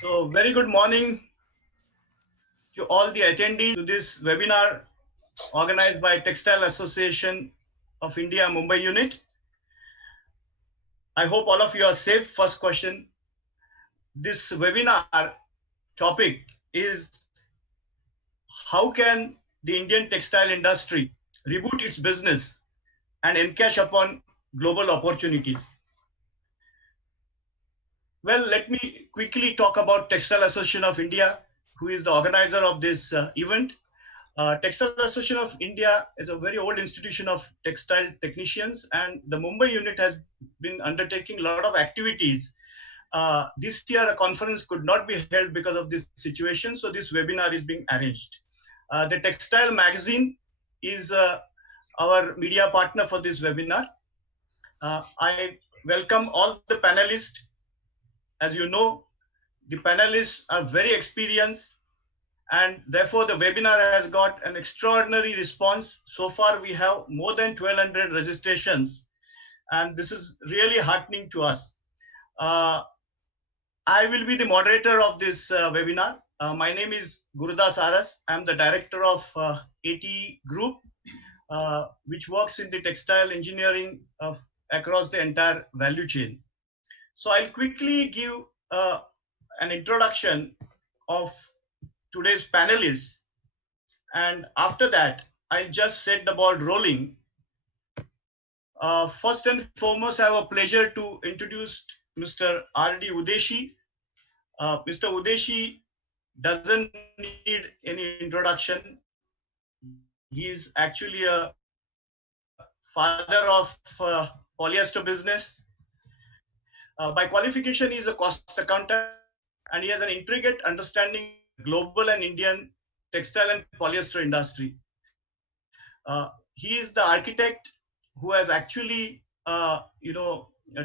So, very good morning to all the attendees to this webinar organized by Textile Association of India Mumbai unit. I hope all of you are safe. First question. This webinar topic is how can the Indian textile industry reboot its business and encash upon global opportunities? Well, let me quickly talk about Textile Association of India, who is the organizer of this event. Textile Association of India is a very old institution of textile technicians, and the Mumbai unit has been undertaking a lot of activities. This year, a conference could not be held because of this situation, so this webinar is being arranged. The Textile magazine is our media partner for this webinar. I welcome all the panelists. As you know, the panelists are very experienced, and therefore the webinar has got an extraordinary response. So far, we have more than 1,200 registrations, and this is really heartening to us. I will be the moderator of this webinar. My name is Gurudas Aras. I'm the director of AT Group, which works in the textile engineering across the entire value chain. So I'll quickly give an introduction of today's panelists, and after that I'll just set the ball rolling. First and foremost, I have a pleasure to introduce Mr. R.D. Udeshi. Mr. Udeshi doesn't need any introduction. He is actually a father of polyester business. By qualification, he is a cost accountant, and he has an intricate understanding of global and Indian textile and polyester industry. He is the architect who has actually,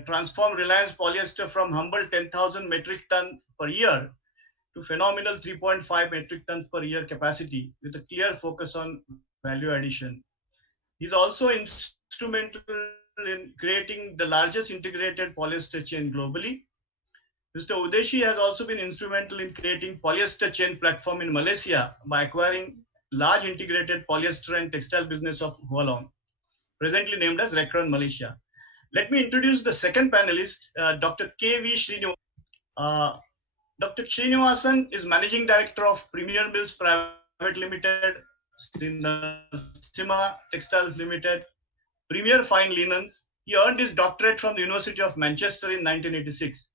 transformed Reliance Polyester from humble 10,000 metric tons per year to phenomenal 3.5 metric tons per year capacity with a clear focus on value addition. He's also instrumental in creating the largest integrated polyester chain globally. Mr. Udeshi has also been instrumental in creating polyester chain platform in Malaysia by acquiring large integrated polyester and textile business of Hualong, presently named as Recron Malaysia. Let me introduce the second panelist, Dr. K.V. Srinivasan. Dr. Srinivasan is Managing Director of Premier Mills Private Limited, Sima Textiles Limited, Premier Fine Linens. He earned his doctorate from the University of Manchester in 1986.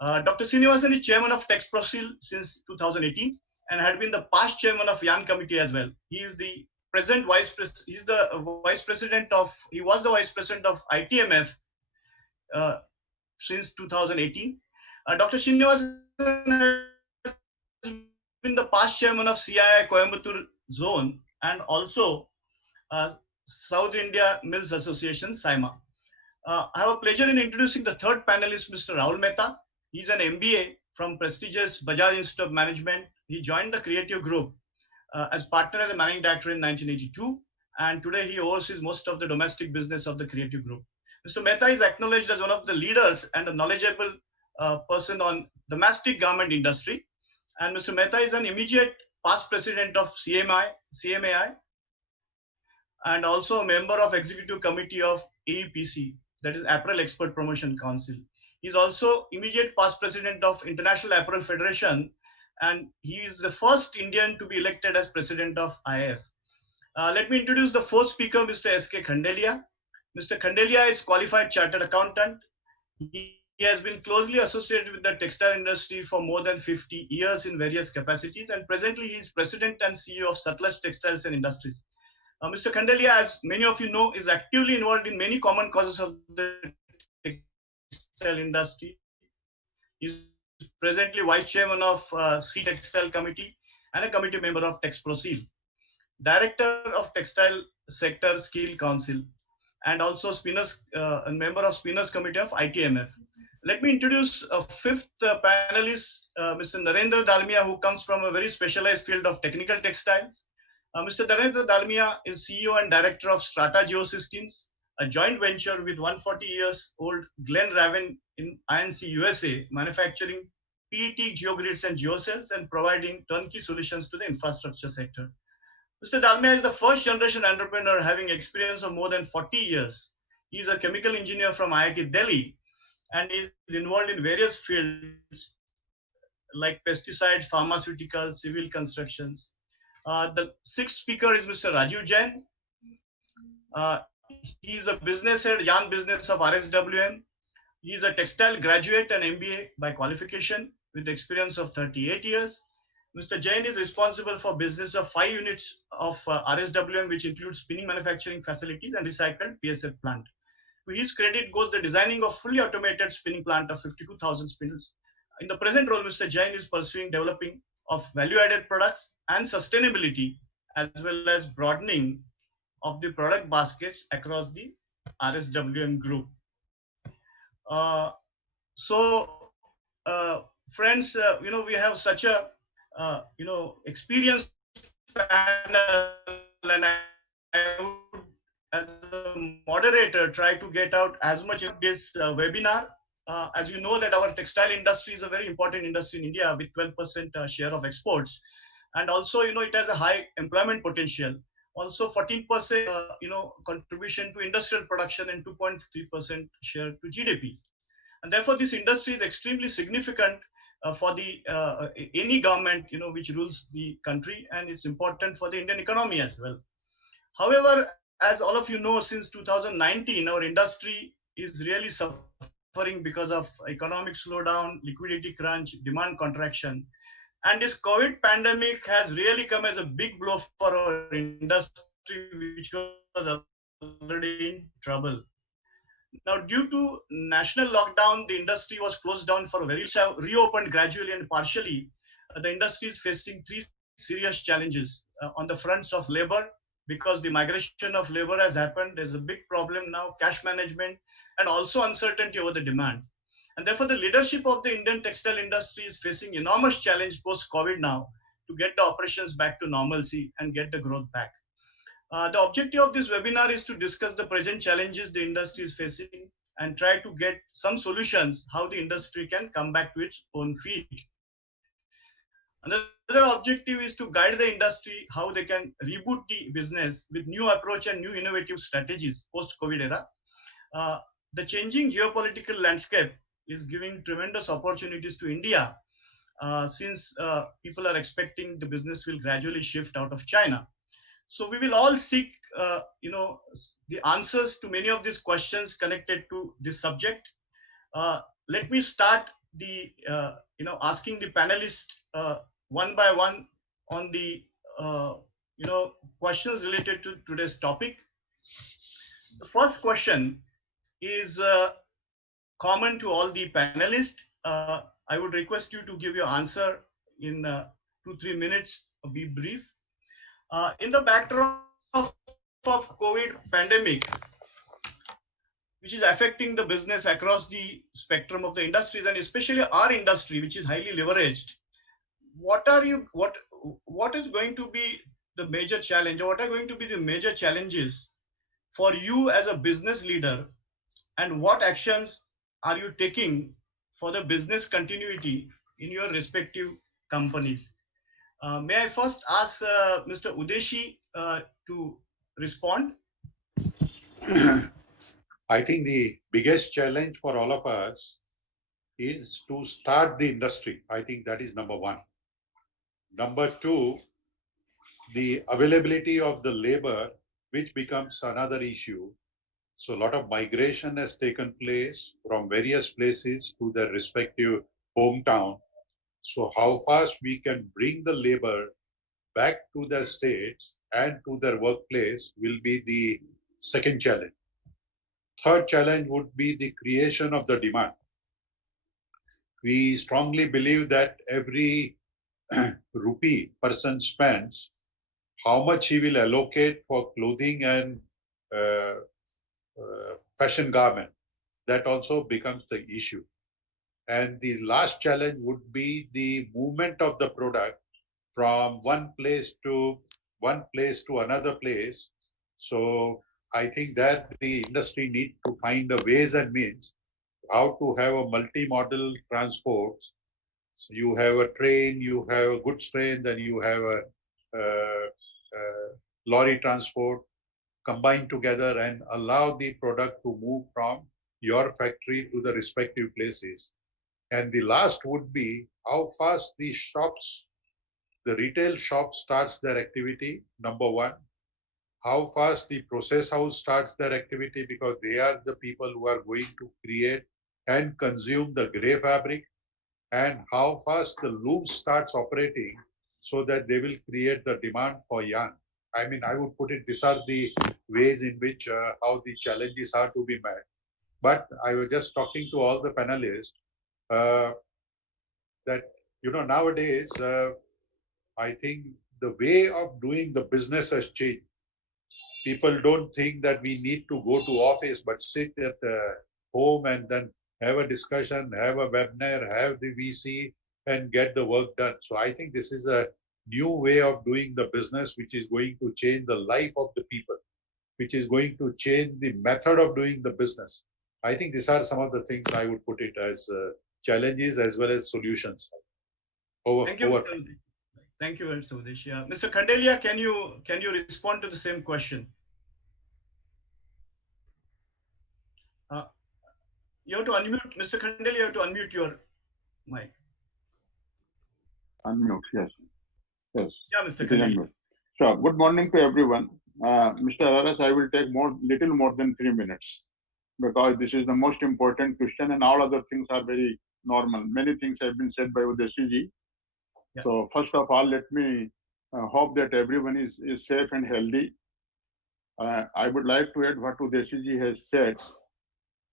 Dr. Srinivasan is chairman of TextIle since 2018 and had been the past chairman of Yan Committee as well. He is the present vice president. He was the vice president of ITMF since 2018. Dr. Srinivasan has been the past chairman of CII Coimbatore Zone and also South India Mills Association, SIMA. I have a pleasure in introducing the third panelist, Mr. Rahul Mehta. He's an MBA from prestigious Bajaj Institute of Management. He joined the Creative Group as partner as a managing director in 1982, and today he oversees most of the domestic business of the Creative Group. Mr. Mehta is acknowledged as one of the leaders and a knowledgeable person on domestic garment industry. And Mr. Mehta is an immediate past president of CMAI, and also a member of executive committee of AEPC, that is Apparel Export Promotion Council. He's also immediate past president of International Apparel Federation, and he is the first Indian to be elected as president of IAF. Let me introduce the fourth speaker, Mr. S.K. Khandelia. Mr. Khandelia is qualified chartered accountant. He has been closely associated with the textile industry for more than 50 years in various capacities, and presently he is president and CEO of Sutlej Textiles and Industries. Mr. Khandelia, as many of you know, is actively involved in many common causes of the textile industry. He is presently vice chairman of C Textile Committee and a committee member of TexProSeal, director of Textile Sector Skill Council, and also a member of Spinners Committee of ITMF. Let me introduce a fifth panelist, Mr. Narendra Dalmia, who comes from a very specialized field of technical textiles. Mr. Narendra Dalmia is CEO and director of Strata Geosystems, a joint venture with 140 years old Glen Raven in INC USA, manufacturing PET, geogrids, and geocells, and providing turnkey solutions to the infrastructure sector. Mr. Dalmia is the first generation entrepreneur having experience of more than 40 years. He is a chemical engineer from IIT Delhi and is involved in various fields like pesticides, pharmaceuticals, civil constructions. The sixth speaker is Mr. Rajiv Jain. He is a business head, yarn business of RSWM. He is a textile graduate and MBA by qualification with experience of 38 years. Mr. Jain is responsible for business of 5 units of RSWM, which includes spinning manufacturing facilities and recycled PSF plant. To his credit goes the designing of fully automated spinning plant of 52,000 spindles. In the present role, Mr. Jain is pursuing developing of value-added products and sustainability, as well as broadening of the product baskets across the RSWM group. Uh, so, friends, we have such a experienced panel, and I would, as a moderator, try to get out as much of this webinar. As you know, that our textile industry is a very important industry in India with 12% share of exports, and also it has a high employment potential. Also, 14% contribution to industrial production and 2.3% share to GDP. And therefore, this industry is extremely significant for the any government which rules the country, and it's important for the Indian economy as well. However, as all of you know, since 2019, our industry is really suffering because of economic slowdown, liquidity crunch, demand contraction. And this COVID pandemic has really come as a big blow for our industry, which was already in trouble. Now, due to national lockdown, the industry was closed down for a very long time, which have reopened gradually and partially. The industry is facing three serious challenges on the fronts of labor, because the migration of labor has happened. There's a big problem now, cash management, and also uncertainty over the demand. And therefore, the leadership of the Indian textile industry is facing enormous challenge post-COVID now to get the operations back to normalcy and get the growth back. The objective of this webinar is to discuss the present challenges the industry is facing and try to get some solutions how the industry can come back to its own feet. Another objective is to guide the industry how they can reboot the business with new approach and new innovative strategies post-COVID era. The changing geopolitical landscape is giving tremendous opportunities to India, since people are expecting the business will gradually shift out of China. So we will all seek, the answers to many of these questions connected to this subject. Let me start the, asking the panelists one by one on the, questions related to today's topic. The first question is common to all the panelists. I would request you to give your answer in 2-3 minutes, be brief. In the backdrop of COVID pandemic, which is affecting the business across the spectrum of the industries, and especially our industry, which is highly leveraged, what is going to be the major challenge, or what are going to be the major challenges for you as a business leader, and what actions are you taking for the business continuity in your respective companies? May I first ask Mr. Udeshi to respond? I think the biggest challenge for all of us is to start the industry. I think that is number one. Number two, the availability of the labor, which becomes another issue. So a lot of migration has taken place from various places to their respective hometown. So how fast we can bring the labor back to their states and to their workplace will be the second challenge. Third challenge would be the creation of the demand. We strongly believe that every rupee person spends, how much he will allocate for clothing and fashion garment, that also becomes the issue. And the last challenge would be the movement of the product from one place to another place. So I think that the industry needs to find the ways and means how to have a multi-modal transport So you have a train, you have a goods train, then you have a lorry transport combined together and allow the product to move from your factory to the respective places. And the last would be how fast the shops, the retail shop starts their activity, number one. How fast the process house starts their activity, because they are the people who are going to create and consume the gray fabric, and how fast the loom starts operating so that they will create the demand for yarn. I mean, I would put it, these are the ways in which how the challenges are to be met. But I was just talking to all the panelists uh, that, nowadays, I think the way of doing the business has changed. People don't think that we need to go to office, but sit at home and then have a discussion, have a webinar, have the VC, and get the work done. So I think this is a new way of doing the business, which is going to change the life of the people, which is going to change the method of doing the business. I think these are some of the things I would put it as challenges as well as solutions. Thank you, Over. thank you, Mr. Udesh. Mr. Khandelia, can you respond to the same question? Uh, you have to unmute, Mr. Khandelia. You have to unmute your mic. Unmute, yes. Yes. Yeah, Mr. Khandelia. Sure. Good morning to everyone. Mr. Araras, I will take little more than 3 minutes, because this is the most important question and all other things are very normal. Many things have been said by Udeshiji. Yeah. So first of all, let me hope that everyone is safe and healthy. I would like to add what Udeshiji has said,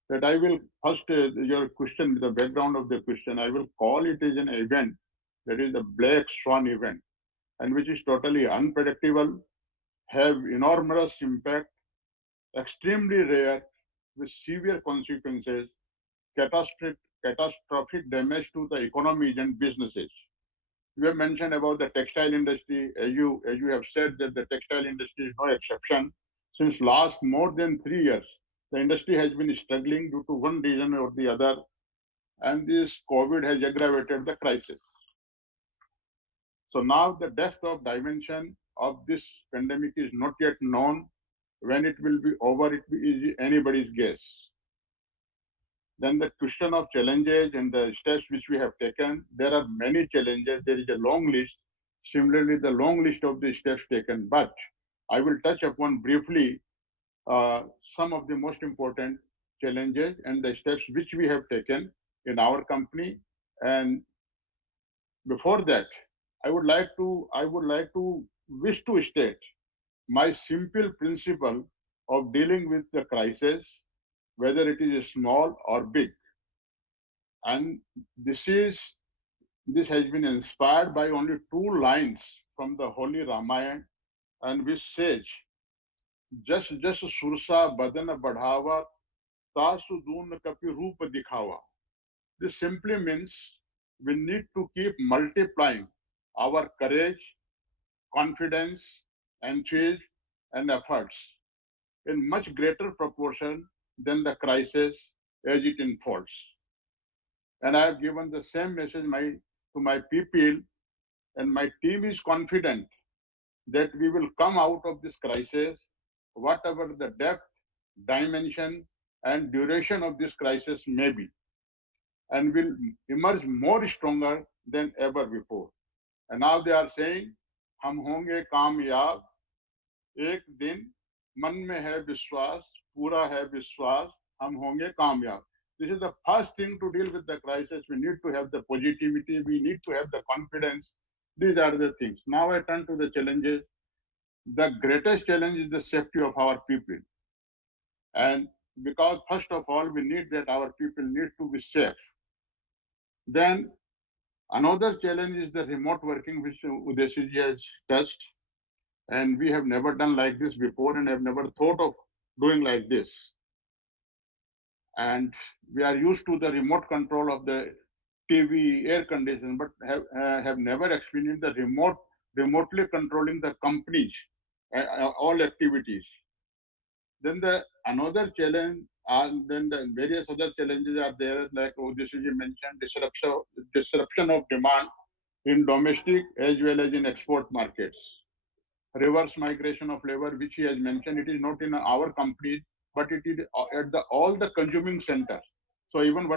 that I will first, your question, the background of the question, I will call it as an event, that is the black swan event, and which is totally unpredictable, have enormous impact, extremely rare, with severe consequences, catastrophic damage to the economies and businesses. You have mentioned about the textile industry. As you have said, that the textile industry is no exception. Since last more than 3 years, the industry has been struggling due to one reason or the other, and this COVID has aggravated the crisis. So now the depth of dimension of this pandemic is not yet known. When it will be over, it will be anybody's guess. Then the question of challenges and the steps which we have taken, there are many challenges. There is a long list. Similarly, the long list of the steps taken, but I will touch upon briefly some of the most important challenges and the steps which we have taken in our company. And before that, I would like to wish to state my simple principle of dealing with the crisis, whether it is small or big. And this has been inspired by only 2 lines from the Holy Ramayana, and which says, "Jas jas sursa badan badhawa, tasu dun kapi roop dikhawa." This simply means we need to keep multiplying our courage, confidence, enthusiasm, and efforts in much greater proportion than the crisis as it unfolds. And I have given the same message to my people, and my team is confident that we will come out of this crisis, whatever the depth, dimension, and duration of this crisis may be, and will emerge more stronger than ever before. And now they are saying, "हम होंगे कामयाब, एक दिन मन में है विश्वास, पूरा है विश्वास, हम होंगे कामयाब." This is the first thing to deal with the crisis. We need to have the positivity. We need to have the confidence. These are the things. Now I turn to the challenges. The greatest challenge is the safety of our people. And because first of all, we need that our people need to be safe. Then another challenge is the remote working, which Udeshiji has touched. And we have never done like this before and have never thought of doing like this. And we are used to the remote control of the TV, air conditioning, but have never experienced the remotely controlling the companies, all activities. Then the another challenge, and then the various other challenges are there, like this is you mentioned, disruption of demand in domestic as well as in export markets. Reverse migration of labor, which he has mentioned, it is not in our companies, but it is at the all the consuming centers. So even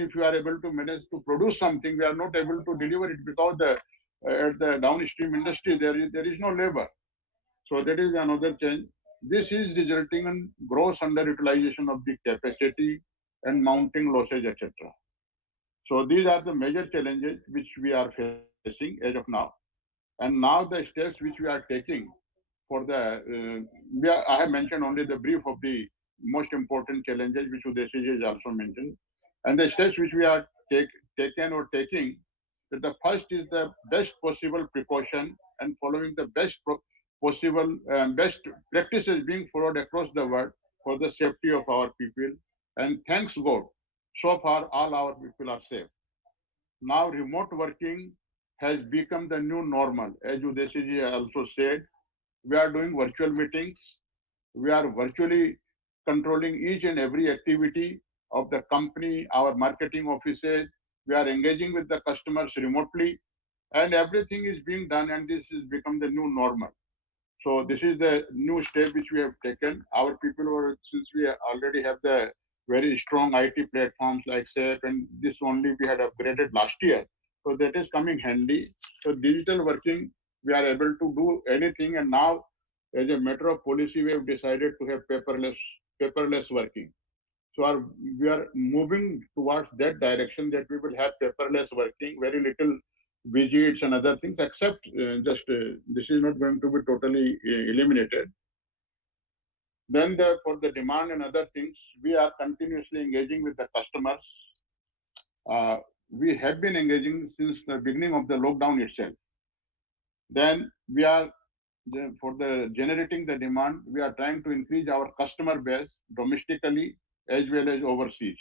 if you are able to manage to produce something, we are not able to deliver it because the at the downstream industry there is no labor. So that is another change. This is resulting in gross underutilization of the capacity and mounting losses, etc. So these are the major challenges which we are facing as of now. And now the steps which we are taking for I have mentioned only the brief of the most important challenges which Udeshji has also mentioned. And the steps which we are taken or taking, that the first is the best possible precaution and following the possible best practices being followed across the world for the safety of our people. And thanks God, so far all our people are safe. Now remote working has become the new normal. As Udeshji also said, we are doing virtual meetings. We are virtually controlling each and every activity of the company, our marketing offices. We are engaging with the customers remotely, and everything is being done, and this has become the new normal. So this is the new step which we have taken. Our people were, since we already have the very strong IT platforms like SAP, and this only we had upgraded last year. So that is coming handy. So digital working, we are able to do anything. And now, as a matter of policy, we have decided to have paperless working. So we are moving towards that direction, that we will have paperless working, very little visits and other things, except this is not going to be totally eliminated. Then for the demand and other things, we are continuously engaging with the customers. We have been engaging since the beginning of the lockdown itself. Then we are for the generating the demand, we are trying to increase our customer base domestically as well as overseas.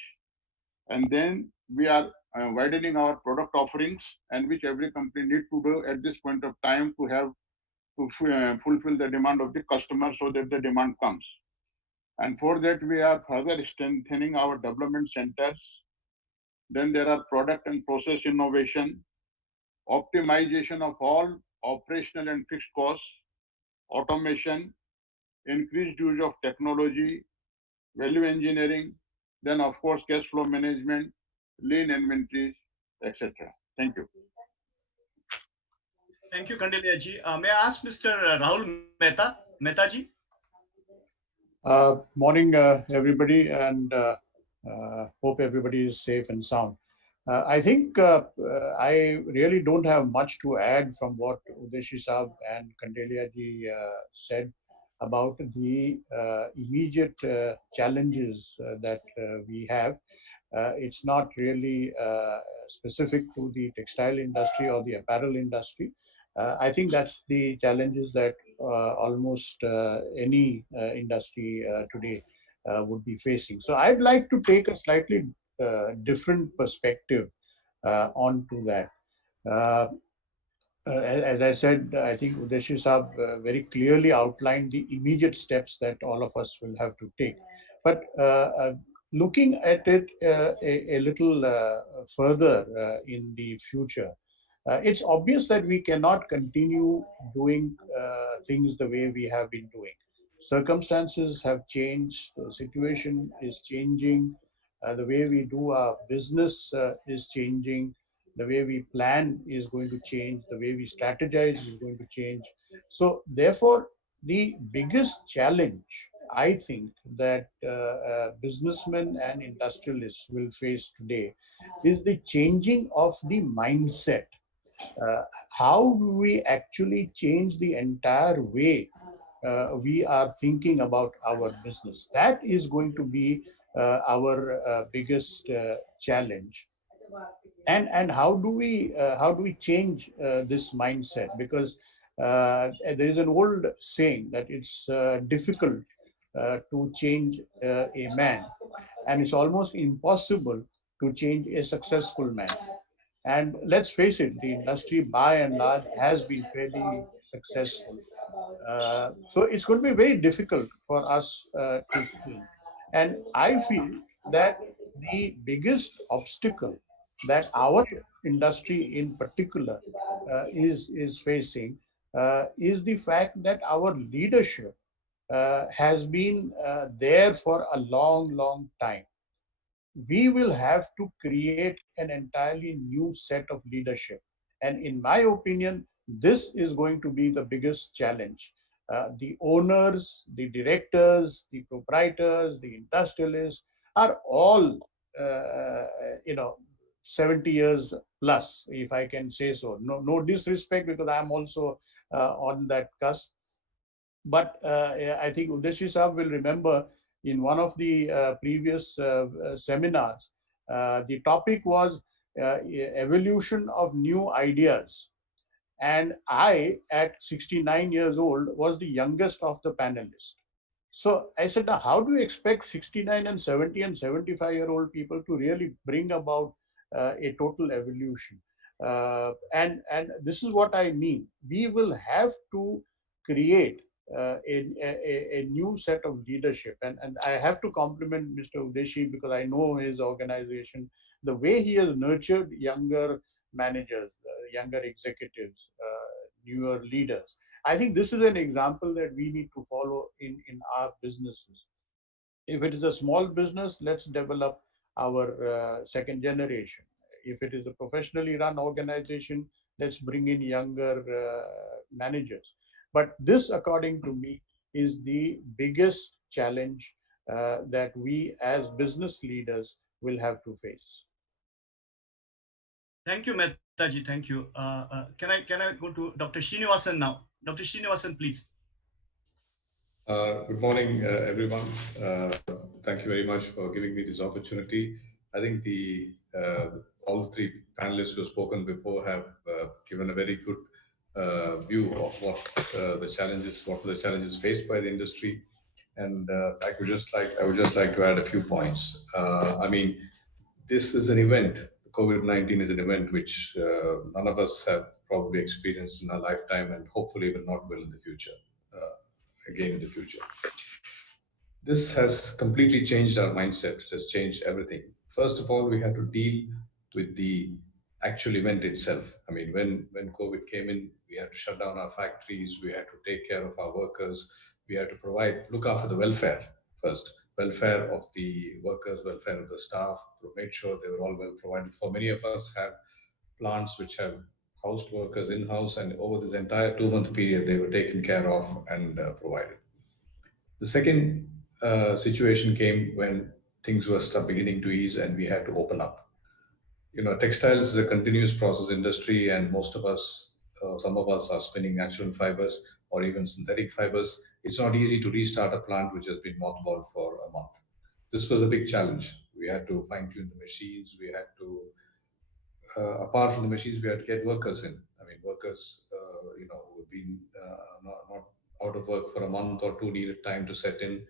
And then we are widening our product offerings, and which every company need to do at this point of time to have to fulfill the demand of the customer, so that the demand comes. And for that, we are further strengthening our development centers. Then there are product and process innovation, optimization of all operational and fixed costs, automation, increased use of technology, value engineering, then of course cash flow management, lean inventories, etc. Thank you. Thank you, Kandilia ji. May I ask Mr. Rahul Mehta ji? Morning, everybody, and hope everybody is safe and sound. I think I really don't have much to add from what Udeshi Saab and Kandelia ji said about the immediate challenges that we have. It's not really specific to the textile industry or the apparel industry. I think that's the challenges that almost any industry today would be facing. So I'd like to take a slightly different perspective onto that. As I said, I think Udeshi Saab very clearly outlined the immediate steps that all of us will have to take. But looking at it a little further in the future, it's obvious that we cannot continue doing things the way we have been doing. Circumstances have changed, the situation is changing, the way we do our business is changing, the way we plan is going to change, the way we strategize is going to change. So therefore, the biggest challenge I think that businessmen and industrialists will face today is the changing of the mindset. How do we actually change the entire way we are thinking about our business? That is going to be our biggest challenge. And how do we change this mindset? Because there is an old saying that it's difficult to change a man, and it's almost impossible to change a successful man. And let's face it, the industry by and large has been fairly successful. So it's going to be very difficult for us to change. And I feel that the biggest obstacle that our industry in particular is facing is the fact that our leadership has been there for a long, long time. We will have to create an entirely new set of leadership. And in my opinion, this is going to be the biggest challenge. The owners, the directors, the proprietors, the industrialists are all, you know, 70 years plus, if I can say so. No, no disrespect, because I'm also on that cusp. But I think Udeshi Saab will remember in one of the previous seminars, the topic was evolution of new ideas. And I, at 69 years old, was the youngest of the panelists. So I said, now, how do you expect 69 and 70 and 75-year-old people to really bring about a total evolution? And this is what I mean. We will have to create a new set of leadership. And I have to compliment Mr. Udeshi, because I know his organization, the way he has nurtured younger managers, younger executives, newer leaders. I think this is an example that we need to follow in our businesses. If it is a small business, let's develop our second generation. If it is a professionally run organization, let's bring in younger managers. But this, according to me, is the biggest challenge that we as business leaders will have to face. Thank you, Mehtaji. Thank you. Can I go to Dr. Srinivasan now? Dr. Srinivasan, please. Good morning, everyone. Thank you very much for giving me this opportunity. I think all three panelists who have spoken before have given a very good view of what were the challenges faced by the industry. And I would just like to add a few points. I mean, this is an event. COVID-19 is an event which none of us have probably experienced in our lifetime, and hopefully will not will in the future. Again in the future. This has completely changed our mindset. It has changed everything. First of all, we had to deal with the actual event itself. I mean, when COVID came in, we had to shut down our factories. We had to take care of our workers. We had to look after the welfare first, welfare of the workers, welfare of the staff, to make sure they were all well provided. For many of us have plants which have housed workers in-house, and over this entire 2-month period, they were taken care of and provided. The second situation came when things were beginning to ease and we had to open up. You know, textiles is a continuous process industry, and most of us, some of us are spinning natural fibers or even synthetic fibers. It's not easy to restart a plant which has been mothballed for a month. This was a big challenge. We had to fine-tune the machines. We had to apart from the machines, we had to get workers in. I mean, workers, who've been not out of work for a month or two, needed time to set in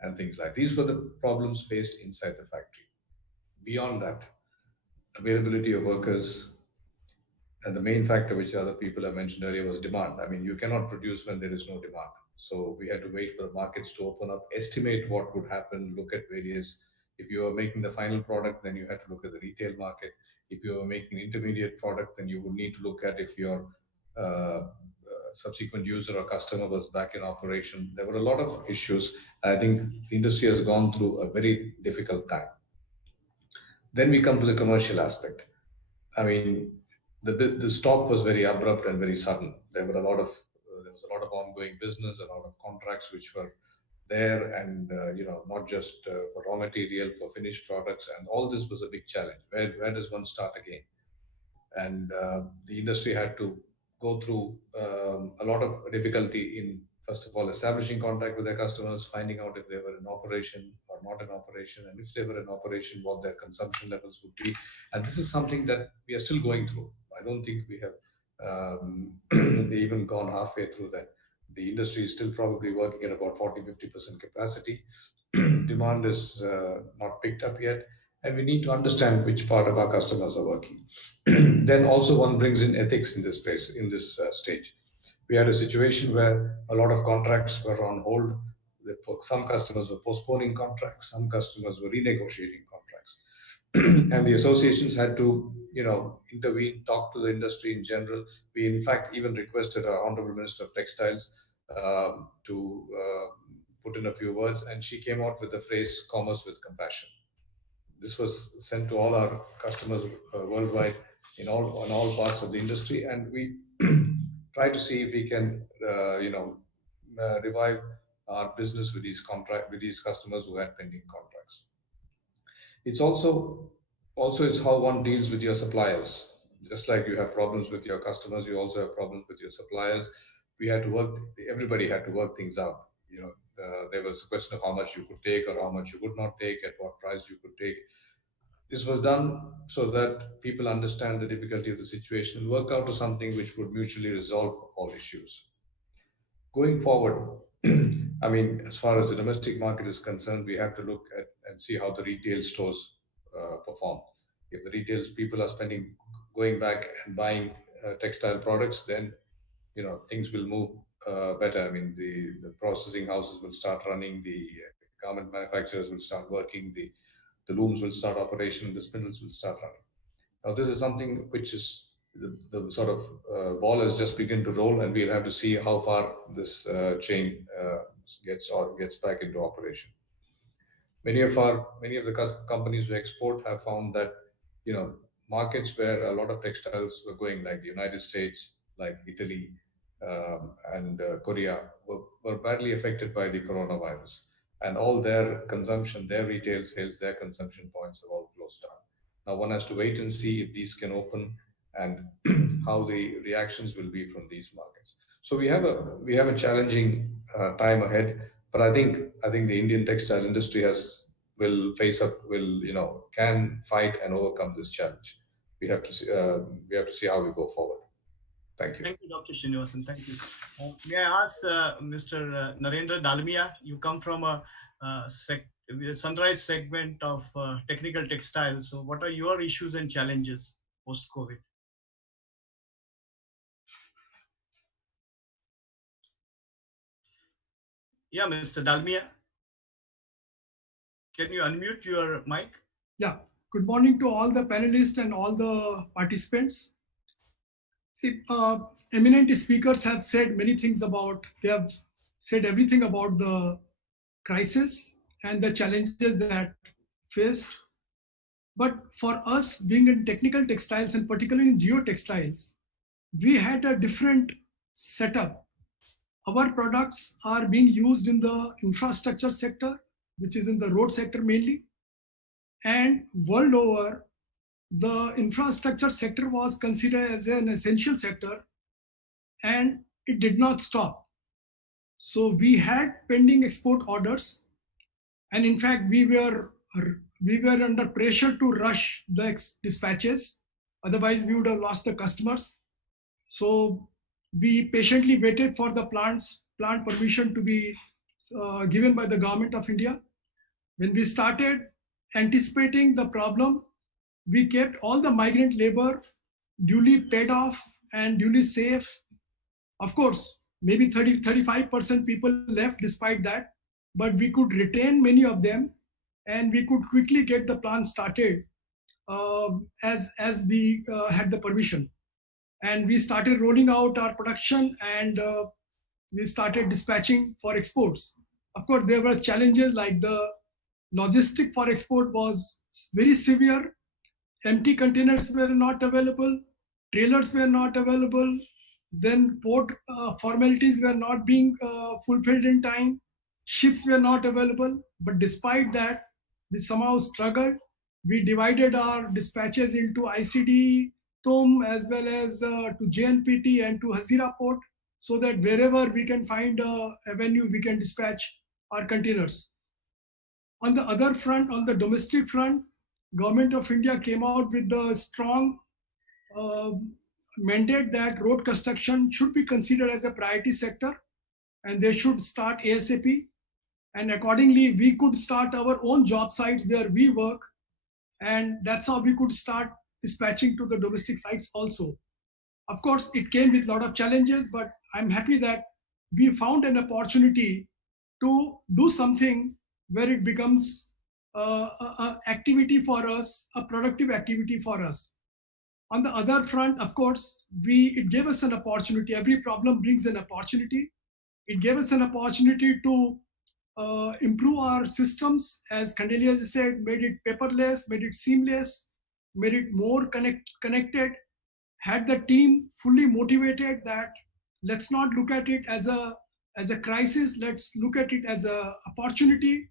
and things like these were the problems faced inside the factory. Beyond that, availability of workers, and the main factor which other people have mentioned earlier was demand. I mean, you cannot produce when there is no demand. So we had to wait for the markets to open up, estimate what would happen, look at various. If you were making the final product, then you had to look at the retail market. If you were making an intermediate product, then you would need to look at if your subsequent user or customer was back in operation. There were a lot of issues. I think the industry has gone through a very difficult time. Then we come to the commercial aspect. I mean, the stop was very abrupt and very sudden. There was a lot of ongoing business, a lot of contracts which were there, and not just for raw material, for finished products, and all this was a big challenge. Where does one start again? And the industry had to go through a lot of difficulty in, first of all, establishing contact with their customers, finding out if they were in operation or not in operation, and if they were in operation, what their consumption levels would be. And this is something that we are still going through. I don't think we have even gone halfway through that. The industry is still probably working at about 40-50% capacity. Demand is not picked up yet, and we need to understand which part of our customers are working. Then also one brings in ethics in this space, in this stage. We had a situation where a lot of contracts were on hold. Some customers were postponing contracts, some customers were renegotiating contracts. And the associations had to, intervene, talk to the industry in general. We, in fact, even requested our Honorable Minister of Textiles to put in a few words, and she came out with the phrase "commerce with compassion." This was sent to all our customers worldwide on all parts of the industry, and we try to see if we can, revive our business with these customers who had pending contracts. It's also it's how one deals with your suppliers. Just like you have problems with your customers, you also have problems with your suppliers. We had to work. Everybody had to work things out. There was a question of how much you could take or how much you would not take, at what price you could take. This was done so that people understand the difficulty of the situation and work out to something which would mutually resolve all issues. Going forward, I mean, as far as the domestic market is concerned, we have to look at and see how the retail stores perform. If the retail people are going back and buying textile products, then things will move better. I mean, the processing houses will start running, the garment manufacturers will start working, the looms will start operation, the spindles will start running. Now, this is something which is the sort of ball has just begun to roll, and we'll have to see how far this chain gets back into operation. Many of the companies who export have found that markets where a lot of textiles were going, like the United States, like Italy, and Korea, were badly affected by the coronavirus, and all their consumption, their retail sales, their consumption points have all closed down. Now one has to wait and see if these can open and how the reactions will be from these markets. So we have a challenging time ahead, but I think the Indian textile industry can fight and overcome this challenge. We have to see how we go forward. Thank you. Thank you, Dr. Srinivasan. Thank you. May I ask Mr. Narendra Dalmia? You come from a sunrise segment of technical textiles. So, what are your issues and challenges post-COVID? Yeah, Mr. Dalmia, can you unmute your mic? Yeah. Good morning to all the panelists and all the participants. See, eminent speakers have said many things they have said everything about the crisis and the challenges that faced. But for us, being in technical textiles and particularly in geotextiles, we had a different setup. Our products are being used in the infrastructure sector, which is in the road sector mainly. And world over, the infrastructure sector was considered as an essential sector, and it did not stop. So we had pending export orders, and in fact we were under pressure to rush the dispatches, otherwise we would have lost the customers. So we patiently waited for the plant permission to be given by the government of India. When we started anticipating the problem, we kept all the migrant labor duly paid off and duly safe. Of course, maybe 35% people left despite that, but we could retain many of them, and we could quickly get the plant started as we had the permission. And we started rolling out our production, and we started dispatching for exports. Of course, there were challenges like the logistic for export was very severe. Empty containers were not available, trailers were not available, then port formalities were not being fulfilled in time, ships were not available. But despite that, we somehow struggled. We divided our dispatches into ICD, TUM, as well as to JNPT and to Hazira port, so that wherever we can find a avenue, we can dispatch our containers. On the other front, on the domestic front, Government of India came out with the strong mandate that road construction should be considered as a priority sector, and they should start ASAP. And accordingly, we could start our own job sites where we work, and that's how we could start dispatching to the domestic sites also. Of course, it came with a lot of challenges, but I'm happy that we found an opportunity to do something where it becomes a activity for us, a productive activity for us. On the other front, of course, it gave us an opportunity. Every problem brings an opportunity. It gave us an opportunity to improve our systems, as Khandelia said, made it paperless, made it seamless, made it more connected, had the team fully motivated that let's not look at it as a crisis, let's look at it as a opportunity,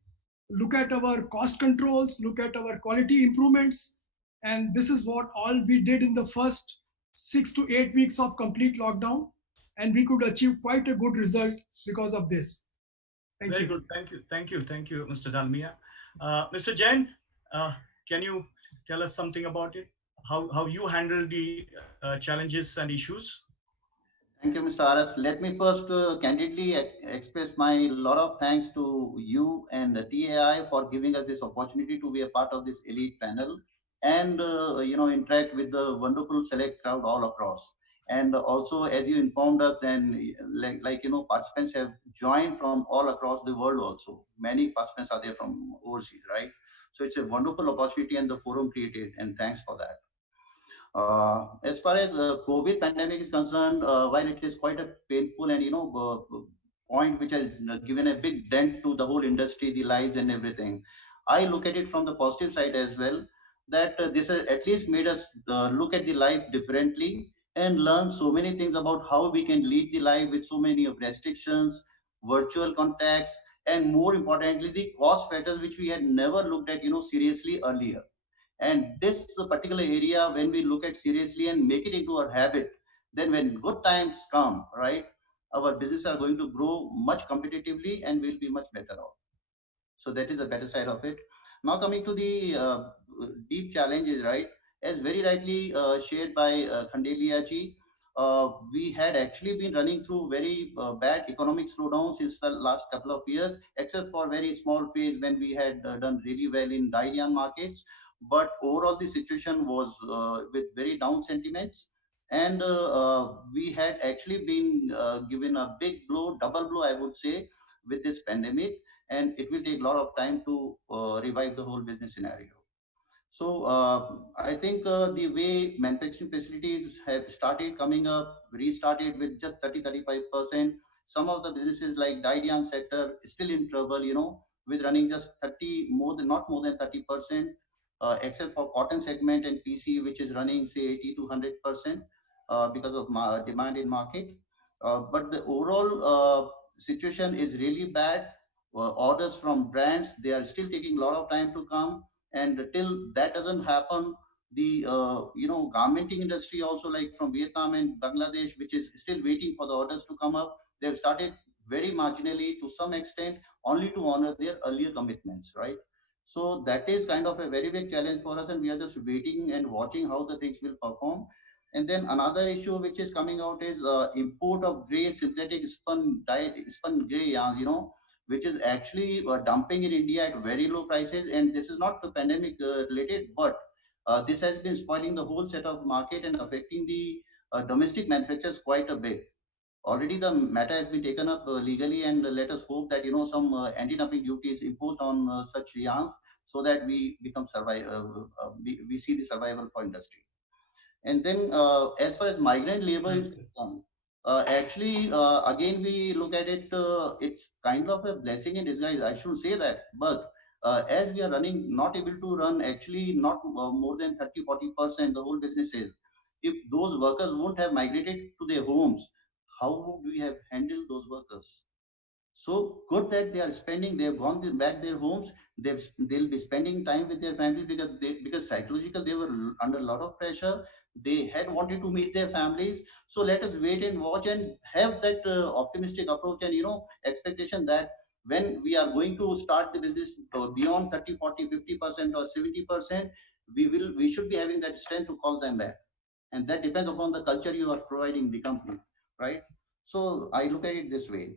look at our cost controls, look at our quality improvements. And this is what all we did in the first 6 to 8 weeks of complete lockdown, and we could achieve quite a good result because of this. Thank Very you. good. Thank you, Mr. Dalmia. Mr. Jain, can you tell us something about it? How you handle the challenges and issues? Thank you, Mr. RS. Let me first candidly express my lot of thanks to you and the TAI for giving us this opportunity to be a part of this elite panel and interact with the wonderful select crowd all across. And also, as you informed us, and participants have joined from all across the world. Also, many participants are there from overseas, right? So it's a wonderful opportunity and the forum created, and thanks for that. As far as COVID pandemic is concerned, while it is quite a painful and point which has given a big dent to the whole industry, the lives and everything, I look at it from the positive side as well. That this has at least made us look at the life differently and learn so many things about how we can lead the life with so many of restrictions, virtual contacts, and more importantly, the cost factors which we had never looked at seriously earlier. And this particular area, when we look at seriously and make it into our habit, then when good times come, right, our business are going to grow much competitively and we'll be much better off. So that is the better side of it. Now coming to the deep challenges, right? As very rightly shared by Khandelia ji, we had actually been running through very bad economic slowdown since the last couple of years, except for very small phase when we had done really well in Dalian markets. But overall, the situation was with very down sentiments. And we had actually been given a big blow, double blow, I would say, with this pandemic, and it will take a lot of time to revive the whole business scenario. So I think the way manufacturing facilities have started coming up, restarted with just 30-35%. Some of the businesses like Daidian sector is still in trouble, with running just 30, not more than 30%, except for cotton segment and PC, which is running say 80 to 100% because of demand in market. But the overall situation is really bad. Orders from brands, they are still taking a lot of time to come, and till that doesn't happen, the garmenting industry also, like from Vietnam and Bangladesh, which is still waiting for the orders to come up, they've started very marginally to some extent, only to honor their earlier commitments, right? So that is kind of a very big challenge for us, and we are just waiting and watching how the things will perform. And then another issue which is coming out is import of gray synthetic spun gray yarns, which is actually dumping in India at very low prices. And this is not the pandemic related, but this has been spoiling the whole set of market and affecting the domestic manufacturers quite a bit. Already the matter has been taken up legally, and let us hope that some anti-dumping duty is imposed on such yarns, so that we become we see the survival for industry. And then as far as migrant labor is concerned, actually, again, we look at it, it's kind of a blessing in disguise. I should say that. But as we are running, not able to run actually not more than 30-40%, the whole business is. If those workers won't have migrated to their homes, how would we have handled those workers? So good that they are spending, they have gone back their homes, they'll be spending time with their families, because psychological they were under a lot of pressure. They had wanted to meet their families. So let us wait and watch and have that optimistic approach and expectation that when we are going to start the business beyond 30, 40, 50% or 70%, we should be having that strength to call them back. And that depends upon the culture you are providing the company, right? So I look at it this way.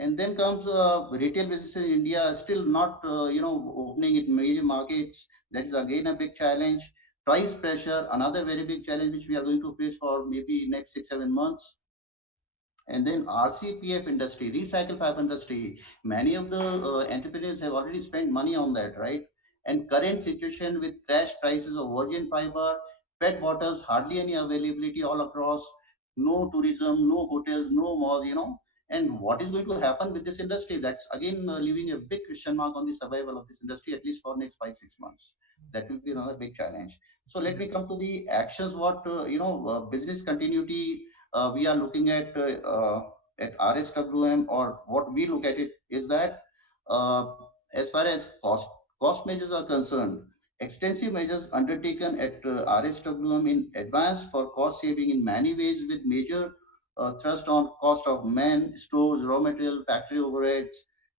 And then comes retail businesses in India still not opening in major markets. That is again a big challenge. Price pressure, another very big challenge which we are going to face for maybe next 6-7 months. and then RCPF industry, recycle fiber industry. Many of the entrepreneurs have already spent money on that, right? And current situation with crash prices of virgin fiber, pet waters, hardly any availability all across, no tourism, no hotels, no malls, And what is going to happen with this industry? That's again leaving a big question mark on the survival of this industry, at least for next 5 6 months. That will be another big challenge. So let me come to the actions. What business continuity we are looking at RSWM, or what we look at it is that as far as cost measures are concerned, extensive measures undertaken at RSWM in advance for cost saving in many ways, with major thrust on cost of man, stores, raw material, factory overheads,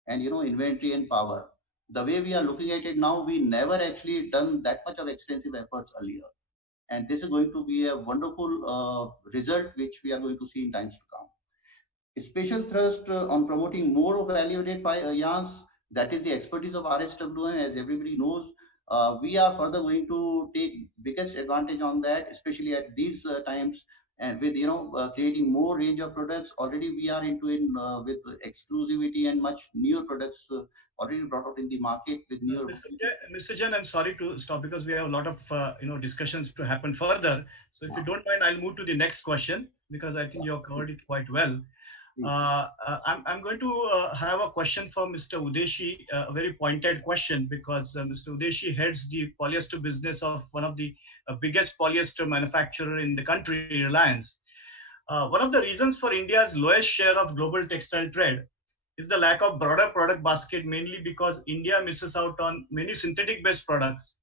and inventory and power. The way we are looking at it now, we never actually done that much of extensive efforts earlier, and this is going to be a wonderful result which we are going to see in times to come. Special thrust on promoting more value-added yarns. That is the expertise of RSWM, as everybody knows. We are further going to take biggest advantage on that, especially at these times, and with creating more range of products. Already we are into it with exclusivity and much newer products already brought out in the market with newer. Mr. Jain, I'm sorry to stop because we have a lot of discussions to happen further. So if you don't mind, I'll move to the next question because I think you have covered it quite well. I'm going to have a question for Mr. Udeshi, a very pointed question, because Mr. Udeshi heads the polyester business of one of the biggest polyester manufacturer in the country, Reliance. One of the reasons for India's lowest share of global textile trade is the lack of broader product basket, mainly because India misses out on many synthetic-based products.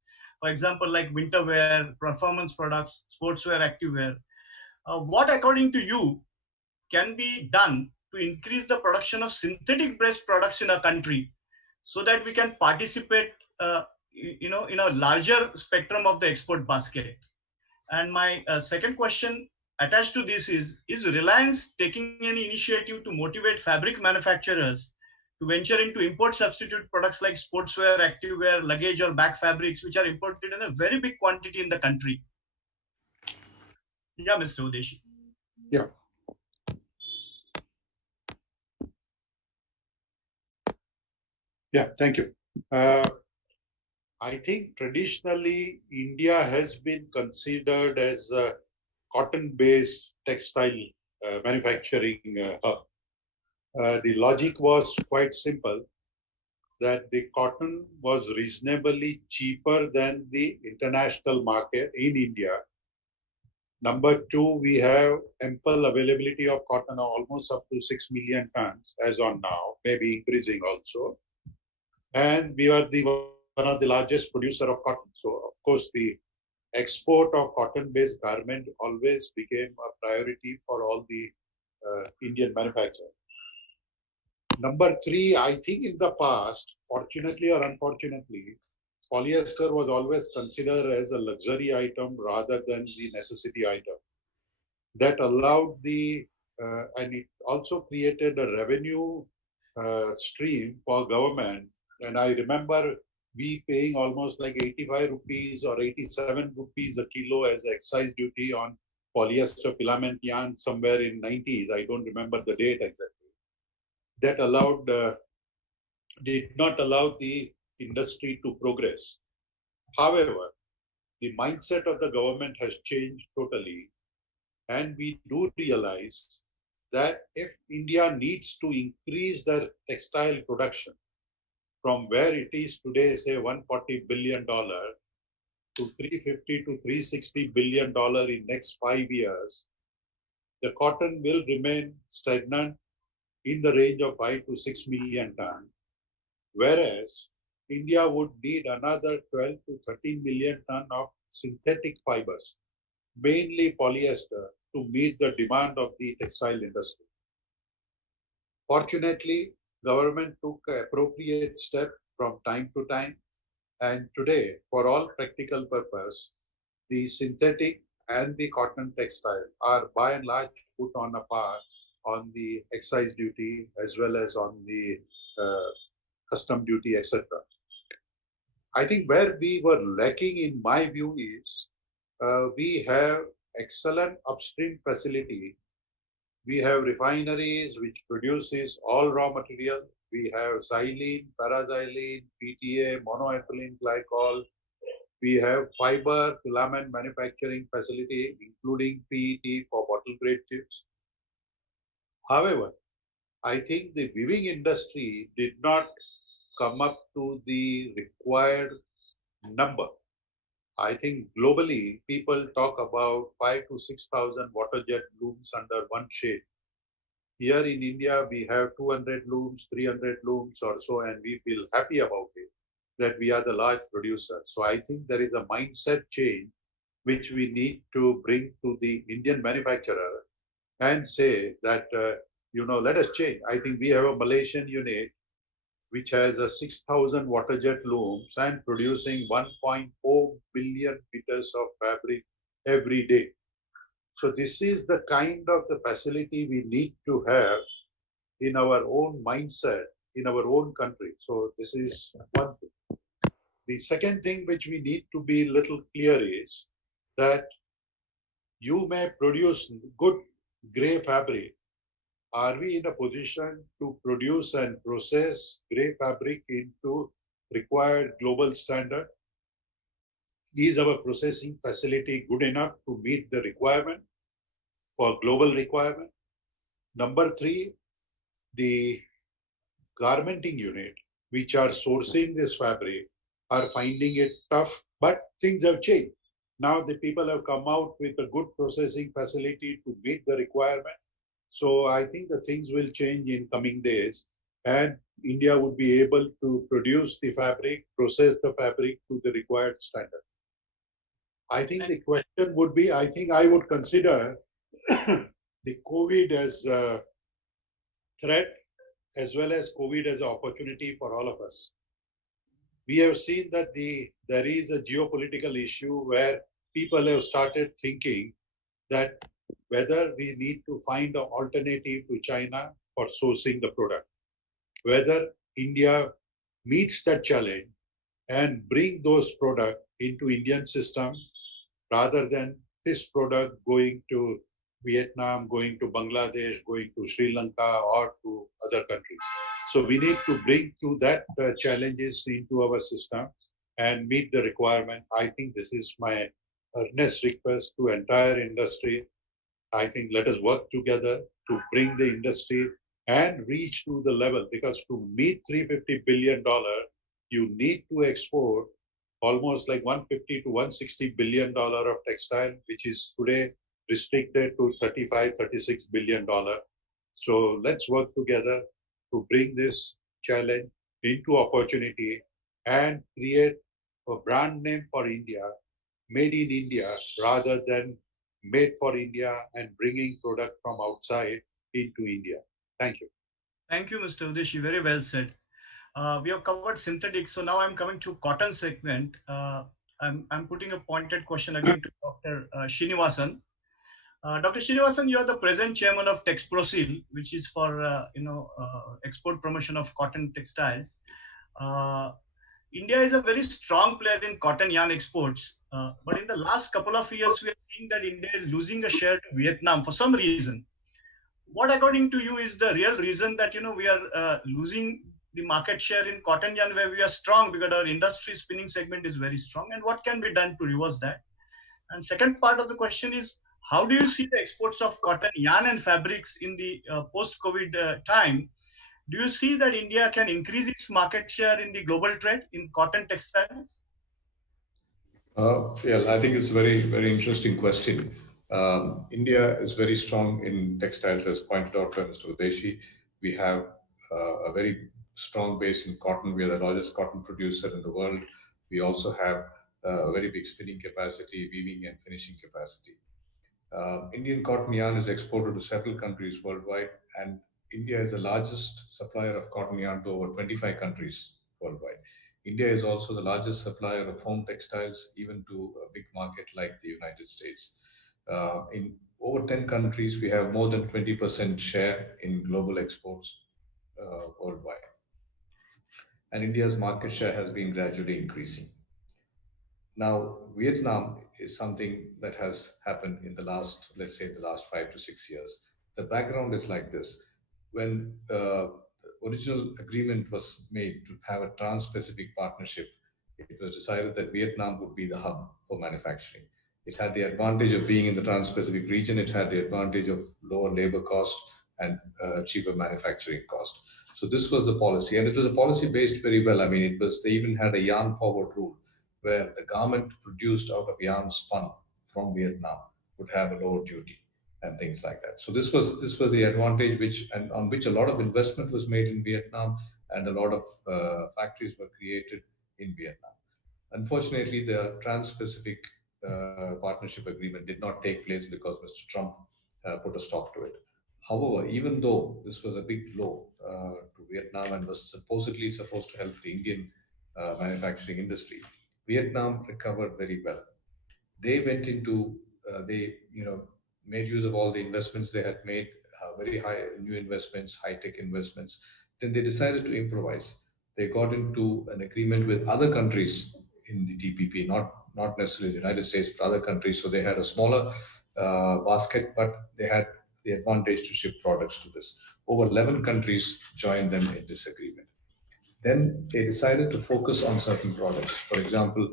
For example, like winter wear, performance products, sportswear, activewear. What, according to you, can be done to increase the production of synthetic-based products in our country so that we can participate, in a larger spectrum of the export basket? And my second question attached to this is Reliance taking any initiative to motivate fabric manufacturers to venture into import substitute products like sportswear, activewear, luggage, or bag fabrics, which are imported in a very big quantity in the country? Yeah, Mr. Udeshi. Yeah. Yeah, thank you. I think traditionally India has been considered as a cotton-based textile manufacturing hub. The logic was quite simple, that the cotton was reasonably cheaper than the international market in India. Number two, we have ample availability of cotton, almost up to 6 million tons as on now, maybe increasing also. And we are one of the largest producer of cotton. So of course, the export of cotton-based garment always became a priority for all the Indian manufacturers. Number three, I think in the past, fortunately or unfortunately, polyester was always considered as a luxury item rather than the necessity item. That allowed and it also created a revenue stream for government. And I remember we paying almost like 85 rupees or 87 rupees a kilo as excise duty on polyester filament yarn somewhere in 90s. I don't remember the date exactly. That did not allow the industry to progress. However, the mindset of the government has changed totally. And we do realize that if India needs to increase their textile production from where it is today, say $140 billion to $350 to $360 billion in next 5 years, the cotton will remain stagnant in the range of 5 to 6 million tons, whereas India would need another 12 to 13 million tons of synthetic fibers, mainly polyester, to meet the demand of the textile industry. Fortunately, government took appropriate steps from time to time, and today, for all practical purpose, the synthetic and the cotton textile are by and large put on a par on the excise duty as well as on the custom duty, etc. I think where we were lacking, in my view, is we have excellent upstream facility, We have refineries which produces all raw material. We have xylene, paraxylene, PTA, monoethylene glycol. We have fiber filament manufacturing facility, including PET for bottle grade chips. However, I think the weaving industry did not come up to the required number. I think globally, people talk about 5 to 6,000 water jet looms under one shade. Here in India, we have 200 looms, 300 looms or so, and we feel happy about it that we are the large producer. So I think there is a mindset change which we need to bring to the Indian manufacturer and say that, let us change. I think we have a Malaysian unit which has a 6,000 water jet looms and producing 1.4 billion meters of fabric every day. So this is the kind of the facility we need to have in our own mindset, in our own country. So this is one thing. The second thing which we need to be little clear is that you may produce good gray fabric. Are we in a position to produce and process gray fabric into required global standard? Is our processing facility good enough to meet the requirement for global requirement? Number three, the garmenting unit, which are sourcing this fabric, are finding it tough, but things have changed. Now the people have come out with a good processing facility to meet the requirement. So I think the things will change in coming days, and India would be able to produce the fabric, process the fabric to the required standard. I think the question would be, I think I would consider the COVID as a threat as well as COVID as an opportunity for all of us. We have seen that there is a geopolitical issue where people have started thinking that whether we need to find an alternative to China for sourcing the product, whether India meets that challenge and bring those products into Indian system rather than this product going to Vietnam, going to Bangladesh, going to Sri Lanka or to other countries. So we need to bring to that challenges into our system and meet the requirement. I think this is my earnest request to entire industry. I think let us work together to bring the industry and reach to the level, because to meet $350 billion, you need to export almost like 150 to 160 billion dollar of textile, which is today restricted to 35, 36 billion dollar. So let's work together to bring this challenge into opportunity and create a brand name for India, made in India, rather than made for India and bringing product from outside into India. Thank you. Thank you, Mr. Udeshi. Very well said. We have covered synthetic, so now I'm coming to cotton segment. I'm putting a pointed question again to Dr. Srinivasan. Dr. Srinivasan, you are the present chairman of TexProsil, which is for export promotion of cotton textiles. India is a very strong player in cotton yarn exports, but in the last couple of years, we are seeing that India is losing a share to Vietnam for some reason. What, according to you, is the real reason that we are losing the market share in cotton yarn, where we are strong because our industry spinning segment is very strong, and what can be done to reverse that? And second part of the question is, how do you see the exports of cotton yarn and fabrics in the post-COVID time? Do you see that India can increase its market share in the global trade in cotton textiles? Yeah, I think it's a very, very interesting question. India is very strong in textiles, as pointed out by Mr. Udeshi. We have a very strong base in cotton. We are the largest cotton producer in the world. We also have a very big spinning capacity, weaving and finishing capacity. Indian cotton yarn is exported to several countries worldwide, and India is the largest supplier of cotton yarn to over 25 countries worldwide. India is also the largest supplier of home textiles, even to a big market like the United States. In over 10 countries, we have more than 20% share in global exports worldwide. And India's market share has been gradually increasing. Now, Vietnam is something that has happened in the last, let's say, the last 5 to 6 years. The background is like this. When the original agreement was made to have a trans-Pacific partnership, it was decided that Vietnam would be the hub for manufacturing. It had the advantage of being in the trans-Pacific region. It had the advantage of lower labor cost and cheaper manufacturing cost. So this was the policy, and it was a policy based very well. I mean, it was, they even had a yarn forward rule where the garment produced out of yarn spun from Vietnam would have a lower duty and things like that. So this was the advantage which, and on which a lot of investment was made in Vietnam, and a lot of factories were created in Vietnam. Unfortunately, the Trans-Pacific Partnership Agreement did not take place because Mr. Trump put a stop to it. However, even though this was a big blow to Vietnam and was supposedly supposed to help the Indian manufacturing industry, Vietnam recovered very well. They went into, they made use of all the investments they had made, very high new investments, high tech investments. Then they decided to improvise. They got into an agreement with other countries in the TPP, not necessarily the United States, but other countries. So they had a smaller basket, but they had the advantage to ship products to this. Over 11 countries joined them in this agreement. Then they decided to focus on certain products. For example,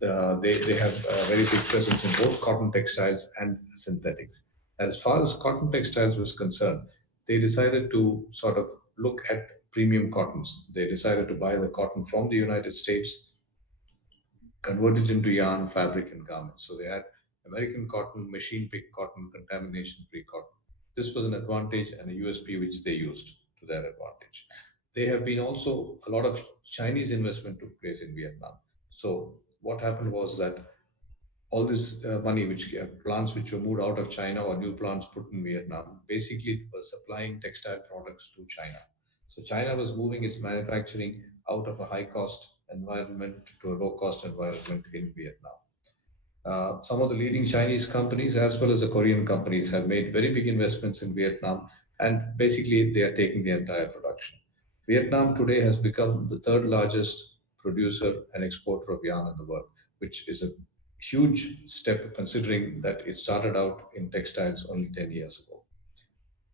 they have a very big presence in both cotton textiles and synthetics. As far as cotton textiles was concerned, they decided to sort of look at premium cottons. They decided to buy the cotton from the United States, convert it into yarn, fabric, and garments. So they had American cotton, machine picked cotton, contamination free cotton. This was an advantage and a USP which they used to their advantage. There have been also a lot of Chinese investment took place in Vietnam. So what happened was that all this money, which plants which were moved out of China or new plants put in Vietnam, basically was supplying textile products to China. So China was moving its manufacturing out of a high cost environment to a low cost environment in Vietnam. Some of the leading Chinese companies as well as the Korean companies have made very big investments in Vietnam, and basically they are taking the entire production. Vietnam today has become the third largest producer and exporter of yarn in the world, which is a huge step considering that it started out in textiles only 10 years ago.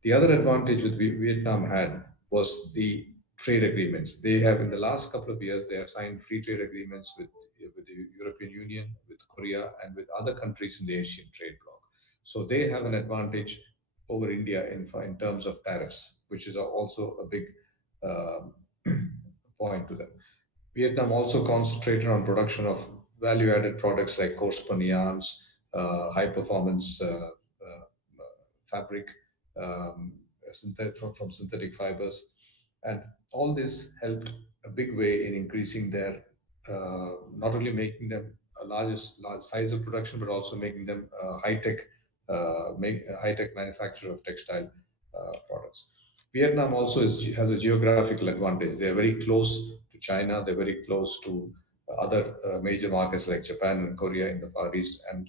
The other advantage that Vietnam had was the trade agreements. They have, in the last couple of years, they have signed free trade agreements with the European Union, with Korea, and with other countries in the Asian trade bloc. So they have an advantage over India in terms of tariffs, which is also a big point to them. Vietnam also concentrated on production of value-added products like coarse spun yarns, high-performance fabric from synthetic fibers, and all this helped a big way in increasing their, not only making them a large size of production, but also making them high-tech manufacturer of textile products. Vietnam also has a geographical advantage. They are very close to China. They're very close to other major markets like Japan and Korea in the Far East, and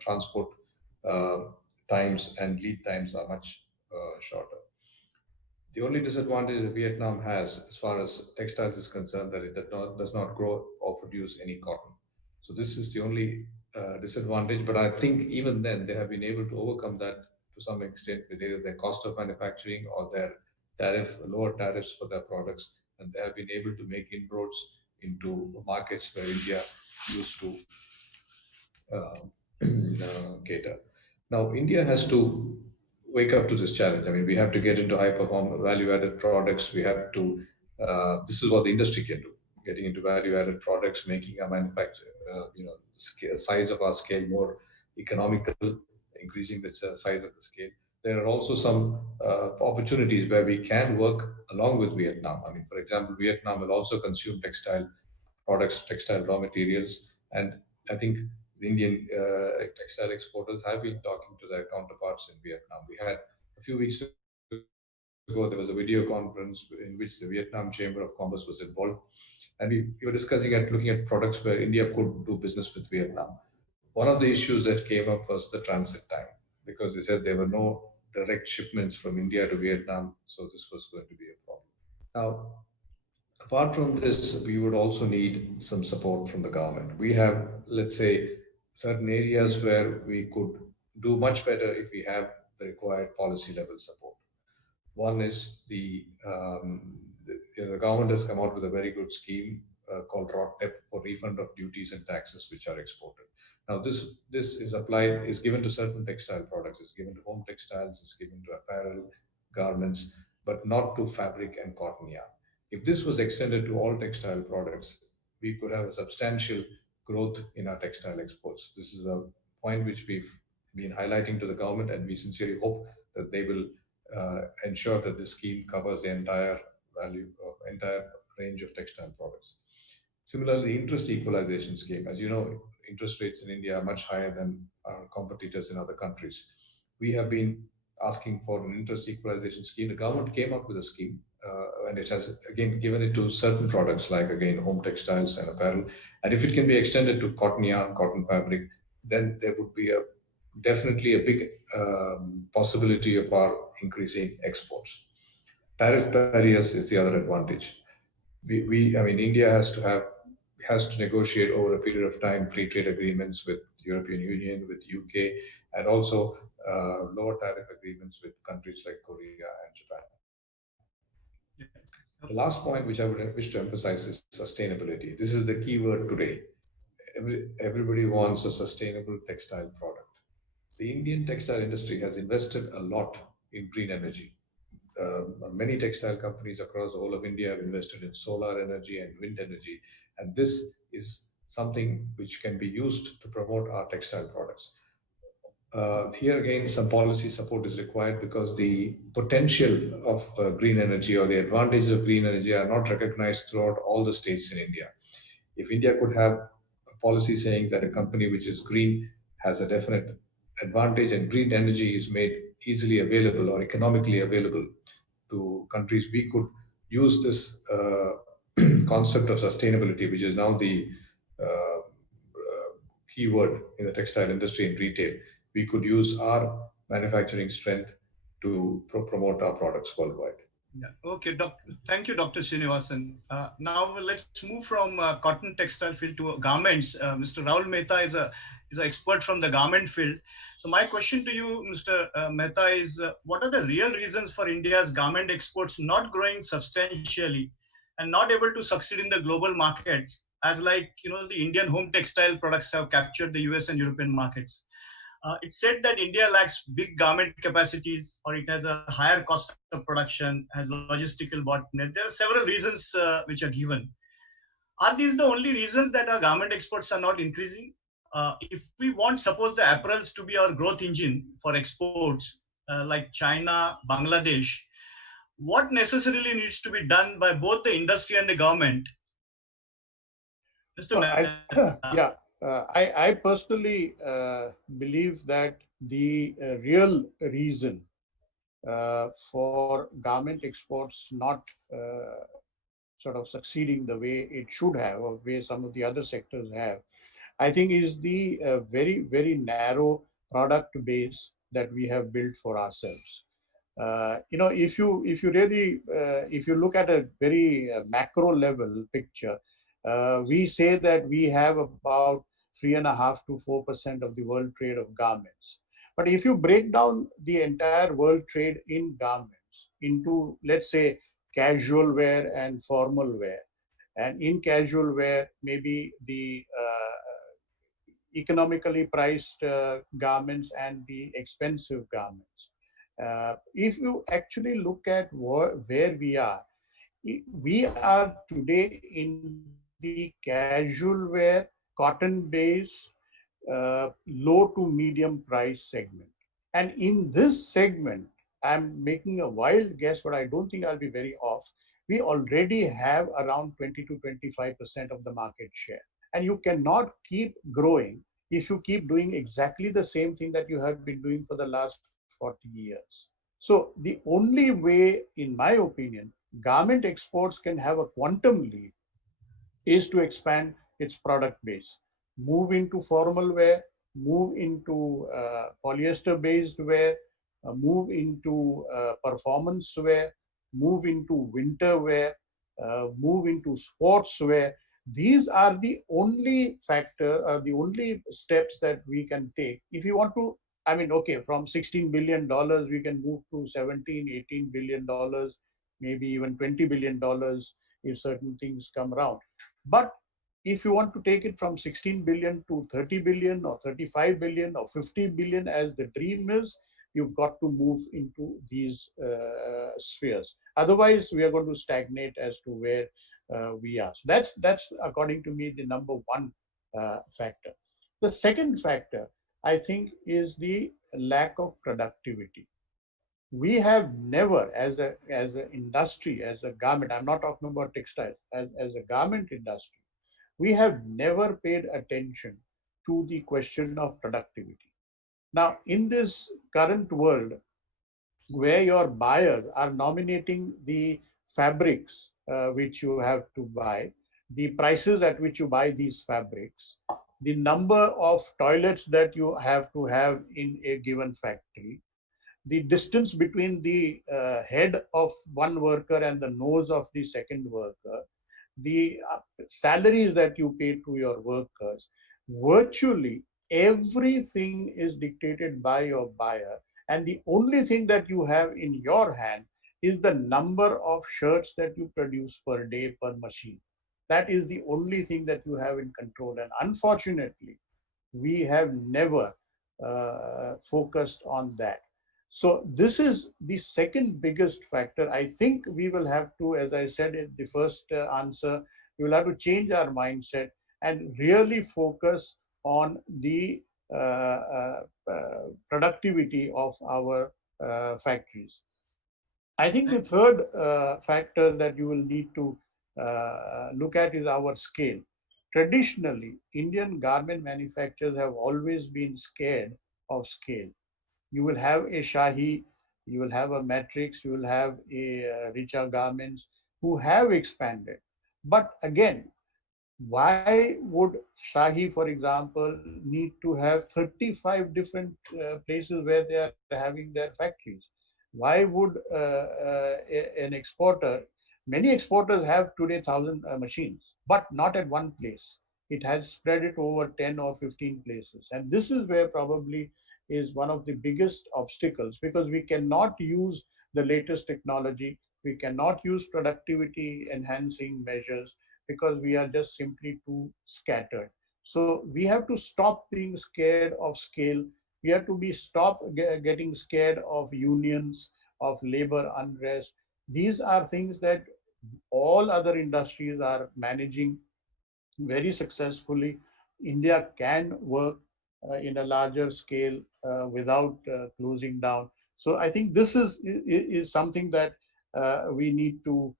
transport times and lead times are much shorter. The only disadvantage that Vietnam has, as far as textiles is concerned, that it does not grow or produce any cotton. So this is the only disadvantage. But I think even then they have been able to overcome that to some extent with either their cost of manufacturing or their lower tariffs for their products, and they have been able to make inroads into markets where India used to cater. Now, India has to wake up to this challenge. I mean, we have to get into high perform value added products. We have to, this is what the industry can do, getting into value added products, making our manufacture, size of our scale more economical, increasing the size of the scale. There are also some opportunities where we can work along with Vietnam. I mean, for example, Vietnam will also consume textile products, textile raw materials, and I think the Indian textile exporters have been talking to their counterparts in Vietnam. We had a few weeks ago, there was a video conference in which the Vietnam Chamber of Commerce was involved, and we were discussing and looking at products where India could do business with Vietnam. One of the issues that came up was the transit time, because they said there were no direct shipments from India to Vietnam, so this was going to be a problem. Now, apart from this, we would also need some support from the government. We have, let's say, certain areas where we could do much better if we have the required policy level support. One is the government has come out with a very good scheme called ROTTEP for refund of duties and taxes which are exported. Now this is applied, is given to certain textile products, it's given to home textiles, it's given to apparel, garments, but not to fabric and cotton yarn. If this was extended to all textile products, we could have a substantial growth in our textile exports. This is a point which we've been highlighting to the government, and we sincerely hope that they will ensure that this scheme covers the entire entire range of textile products. Similarly, interest equalization scheme. As you know, interest rates in India are much higher than our competitors in other countries. We have been asking for an interest equalization scheme. The government came up with a scheme, and it has again given it to certain products like again home textiles and apparel. And if it can be extended to cotton yarn, cotton fabric, then there would be a definitely a big possibility of our increasing exports. Tariff barriers is the other advantage. I mean, India has to negotiate over a period of time free trade agreements with European Union, with UK, and also lower tariff agreements with countries like Korea and Japan. The last point which I would wish to emphasize is sustainability. This is the key word today. Everybody wants a sustainable textile product. The Indian textile industry has invested a lot in green energy. Many textile companies across the whole of India have invested in solar energy and wind energy, and this is something which can be used to promote our textile products. Here again, some policy support is required because the potential of green energy or the advantages of green energy are not recognized throughout all the states in India. If India could have a policy saying that a company which is green has a definite advantage and green energy is made easily available or economically available to countries, we could use this concept of sustainability, which is now the key word in the textile industry and retail. We could use our manufacturing strength to promote our products worldwide. Yeah. Okay, thank you, Dr. Srinivasan. Now let's move from cotton textile field to garments. Mr. Rahul Mehta is an expert from the garment field. So my question to you, Mr. Mehta, is what are the real reasons for India's garment exports not growing substantially and not able to succeed in the global markets, as like the Indian home textile products have captured the US and European markets? It's said that India lacks big garment capacities, or it has a higher cost of production, has logistical bottleneck. There are several reasons which are given. Are these the only reasons that our garment exports are not increasing? If we want, suppose the apparels to be our growth engine for exports, like China, Bangladesh, what necessarily needs to be done by both the industry and the government? Mr. Yeah. I personally believe that the real reason for garment exports not sort of succeeding the way it should have, or way some of the other sectors have, I think is the very, very narrow product base that we have built for ourselves. If you really, if you look at a very macro level picture, we say that we have about 3.5 to 4% of the world trade of garments. But if you break down the entire world trade in garments into, let's say, casual wear and formal wear, and in casual wear, maybe the economically priced garments and the expensive garments. If you actually look at where we are today in the casual wear, cotton-based, low to medium price segment. And in this segment, I'm making a wild guess, but I don't think I'll be very off. We already have around 20 to 25% of the market share. And you cannot keep growing if you keep doing exactly the same thing that you have been doing for the last 40 years. So the only way, in my opinion, garment exports can have a quantum leap is to expand its product base, move into formal wear, move into polyester-based wear, move into performance wear, move into winter wear, move into sports wear. These are the only the only steps that we can take if you want to I mean, okay, from $16 billion, we can move to 17, $18 billion, maybe even $20 billion if certain things come around. But if you want to take it from 16 billion to 30 billion or 35 billion or 50 billion as the dream is, you've got to move into these spheres. Otherwise, we are going to stagnate as to where we are. So that's according to me the number one factor. The second factor, I think, is the lack of productivity. We have never, as an industry, as a garment, I'm not talking about textiles, as a garment industry, we have never paid attention to the question of productivity. Now, in this current world, where your buyers are nominating the fabrics which you have to buy, the prices at which you buy these fabrics, the number of toilets that you have to have in a given factory, the distance between the head of one worker and the nose of the second worker, the salaries that you pay to your workers, virtually everything is dictated by your buyer. And the only thing that you have in your hand is the number of shirts that you produce per day per machine. That is the only thing that you have in control. And unfortunately, we have never focused on that. So this is the second biggest factor. I think we will have to, as I said in the first answer, we will have to change our mindset and really focus on the productivity of our factories. I think the third factor that you will need to look at is our scale. Traditionally, Indian garment manufacturers have always been scared of scale. You will have a Shahi, you will have a Matrix, you will have a Richa Garments who have expanded. But again, why would Shahi, for example, need to have 35 different places where they are having their factories? Why would an exporter, many exporters have today 1,000 machines, but not at one place. It has spread it over 10 or 15 places. And this is where probably is one of the biggest obstacles, because we cannot use the latest technology. We cannot use productivity enhancing measures because we are just simply too scattered. So we have to stop being scared of scale. We have to be stop getting scared of unions, of labor unrest. These are things that all other industries are managing very successfully. India can work in a larger scale without closing down. So I think this is something that we need to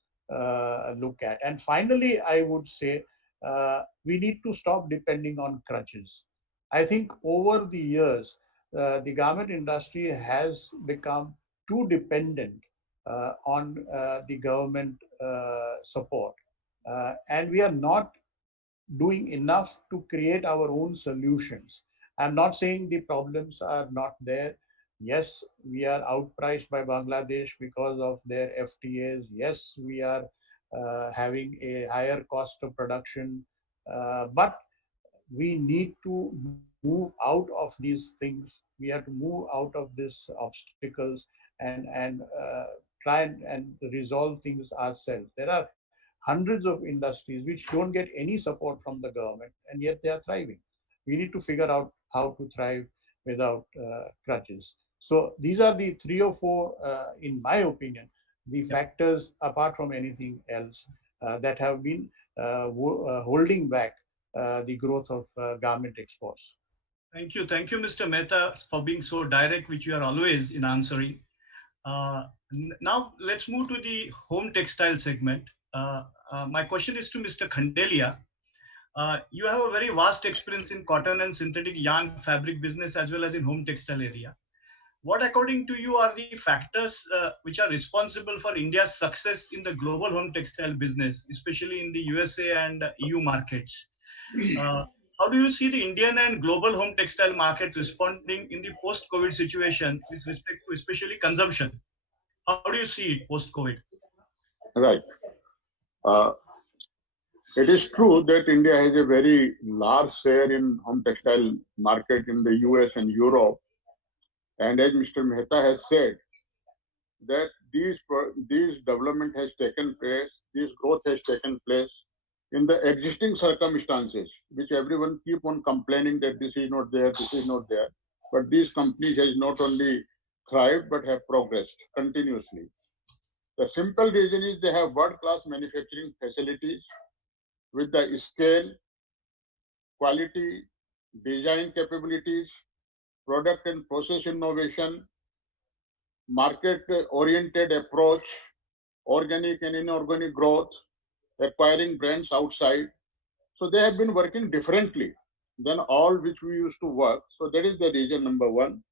look at. And finally, I would say we need to stop depending on crutches. I think over the years, the garment industry has become too dependent on the government support. And we are not doing enough to create our own solutions. I'm not saying the problems are not there. Yes, we are outpriced by Bangladesh because of their FTAs. Yes, we are having a higher cost of production, but we need to move out of these things. We have to move out of these obstacles and try and resolve things ourselves. There are hundreds of industries which don't get any support from the government, and yet they are thriving. We need to figure out how to thrive without crutches. So these are the three or four, in my opinion, the factors apart from anything else that have been holding back the growth of garment exports. Thank you, Mr. Mehta, for being so direct, which you are always in answering. Now let's move to the home textile segment. My question is to Mr. Khandelia. You have a very vast experience in cotton and synthetic yarn fabric business as well as in home textile area. What, according to you, are the factors which are responsible for India's success in the global home textile business, especially in the USA and EU markets? How do you see the Indian and global home textile market responding in the post-COVID situation with respect to especially consumption? How do you see it post-COVID? Right. It is true that India has a very large share in home textile market in the US and Europe. And as Mr. Mehta has said, that these development has taken place, this growth has taken place in the existing circumstances, which everyone keep on complaining that this is not there, this is not there. But these companies has not only thrived, but have progressed continuously. The simple reason is they have world-class manufacturing facilities with the scale, quality, design capabilities, product and process innovation, market-oriented approach, organic and inorganic growth, acquiring brands outside. So they have been working differently than all which we used to work. So that is the reason number one.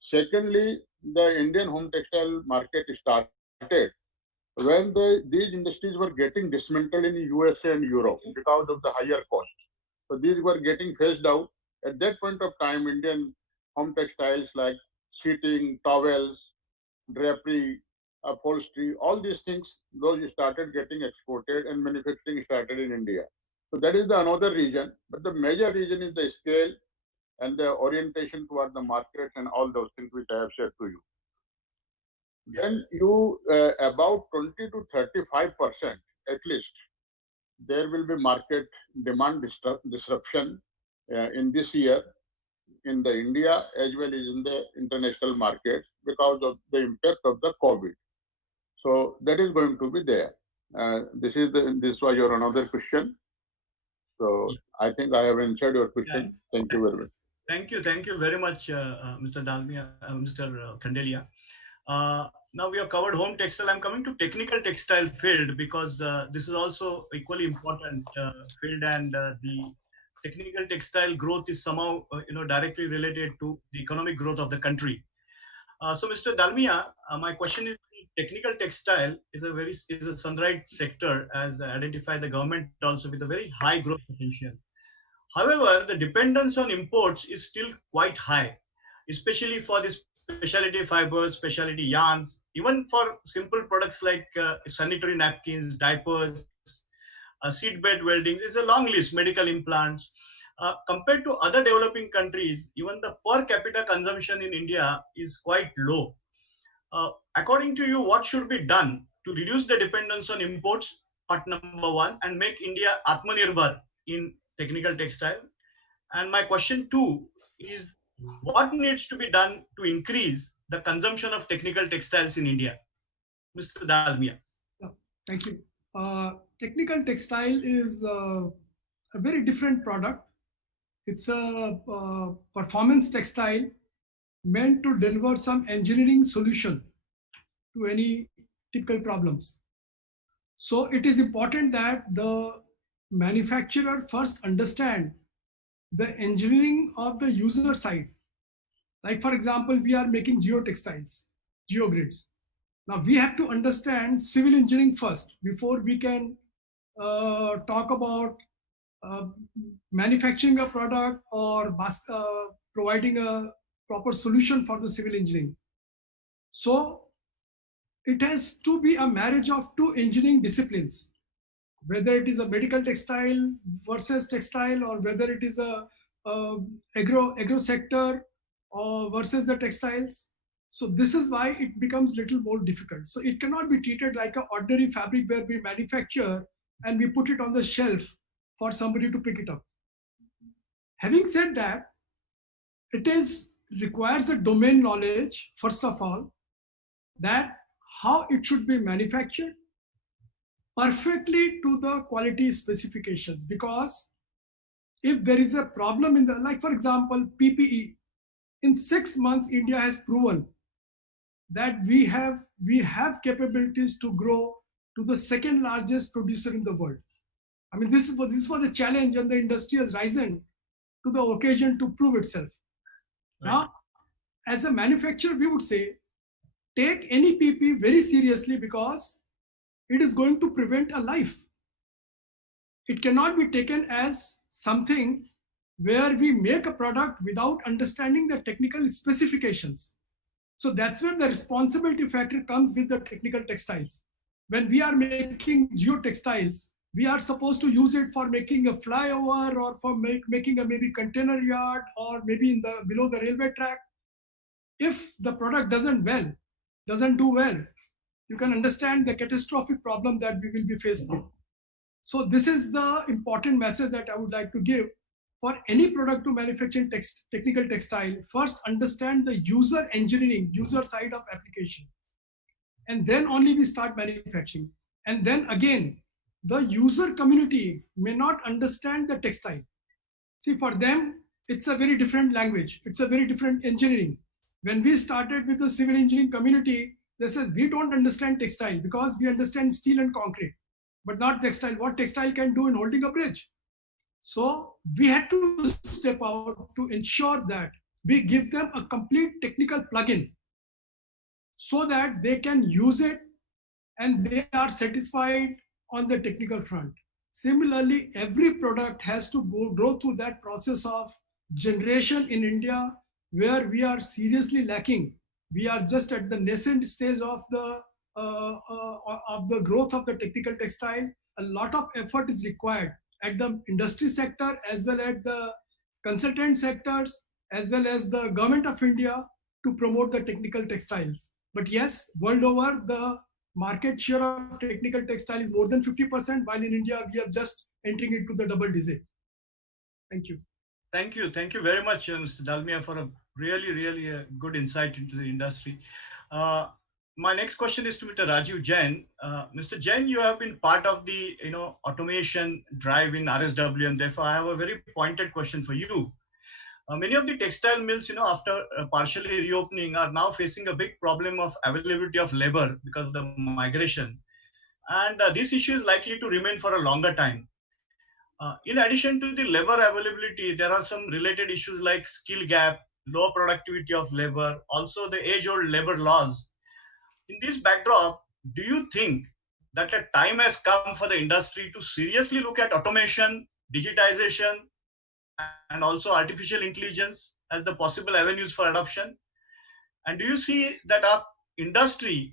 Secondly, the Indian home textile market started when these industries were getting dismantled in USA and Europe because of the higher cost. So these were getting phased out. At that point of time, Indian home textiles like sheeting, towels, drapery, upholstery, all these things, those started getting exported and manufacturing started in India. So that is the another reason. But the major reason is the scale and the orientation toward the market and all those things which I have said to you. Then you about 20 to 35% at least there will be market demand disruption in this year in the India as well as in the international market because of the impact of the COVID. So that is going to be there. This was your another question. So I think I have answered your question. Thank you very much. Thank you very much, Mr. Dalmia, Mr. Khandelia. Now we have covered home textile. I'm coming to technical textile field because this is also equally important field, and the technical textile growth is somehow directly related to the economic growth of the country. So, Mr. Dalmia, my question is: technical textile is a sunrise sector, as identified the government also, with a very high growth potential. However, the dependence on imports is still quite high, especially for the specialty fibers, specialty yarns, even for simple products like sanitary napkins, diapers, seatbelt welding. There's a long list, medical implants. Compared to other developing countries, even the per capita consumption in India is quite low. According to you, what should be done to reduce the dependence on imports, part number one, and make India Atmanirbhar in technical textile? And my question two is, what needs to be done to increase the consumption of technical textiles in India? Mr. Dalmia. Thank you. Technical textile is a very different product. It's a performance textile meant to deliver some engineering solution to any typical problems. So it is important that the manufacturer first understand the engineering of the user side. Like for example, we are making geotextiles, geogrids. Now we have to understand civil engineering first before we can talk about manufacturing a product or providing a proper solution for the civil engineering. So it has to be a marriage of two engineering disciplines, whether it is a medical textile versus textile, or whether it is a agro sector or versus the textiles. So this is why it becomes little more difficult. So it cannot be treated like an ordinary fabric where we manufacture and we put it on the shelf for somebody to pick it up. Having said that, it requires a domain knowledge, first of all, that how it should be manufactured perfectly to the quality specifications. Because if there is a problem in the, like for example, PPE, in 6 months, India has proven that we have capabilities to grow to the second largest producer in the world. I mean, this was a challenge, and the industry has risen to the occasion to prove itself. Right. Now, as a manufacturer, we would say, take any PP very seriously because it is going to prevent a life. It cannot be taken as something where we make a product without understanding the technical specifications. So that's where the responsibility factor comes with the technical textiles. When we are making geotextiles, we are supposed to use it for making a flyover or for making a maybe container yard or maybe below the railway track. if the product doesn't do well, you can understand the catastrophic problem that we will be faced with. So this is the important message that I would like to give. For any product to manufacture in technical textile, first understand the user engineering, user side of application. And then only we start manufacturing. And then again, the user community may not understand the textile. See, for them, it's a very different language. It's a very different engineering. When we started with the civil engineering community, they said, we don't understand textile because we understand steel and concrete, but not textile. What textile can do in holding a bridge? So we had to step out to ensure that we give them a complete technical plugin so that they can use it and they are satisfied on the technical front. Similarly, every product has to go through that process of generation in India, where we are seriously lacking. We are just at the nascent stage of the growth of the technical textile. A lot of effort is required at the industry sector, as well as the consultant sectors, as well as the government of India, to promote the technical textiles. But yes, world over, the market share of technical textile is more than 50%, while in India we are just entering into the double digit. Thank you. Thank you very much, Mr. Dalmia, for a really good insight into the industry. My next question is to Mr. Rajiv Jain. Mr. Jain, you have been part of the automation drive in RSW, and therefore I have a very pointed question for you. Many of the textile mills, after partially reopening, are now facing a big problem of availability of labor because of the migration, and this issue is likely to remain for a longer time. In addition to the labor availability, there are some related issues like skill gap, low productivity of labor, also the age-old labor laws. In this backdrop, do you think that a time has come for the industry to seriously look at automation, digitization, and also artificial intelligence as the possible avenues for adoption? And do you see that our industry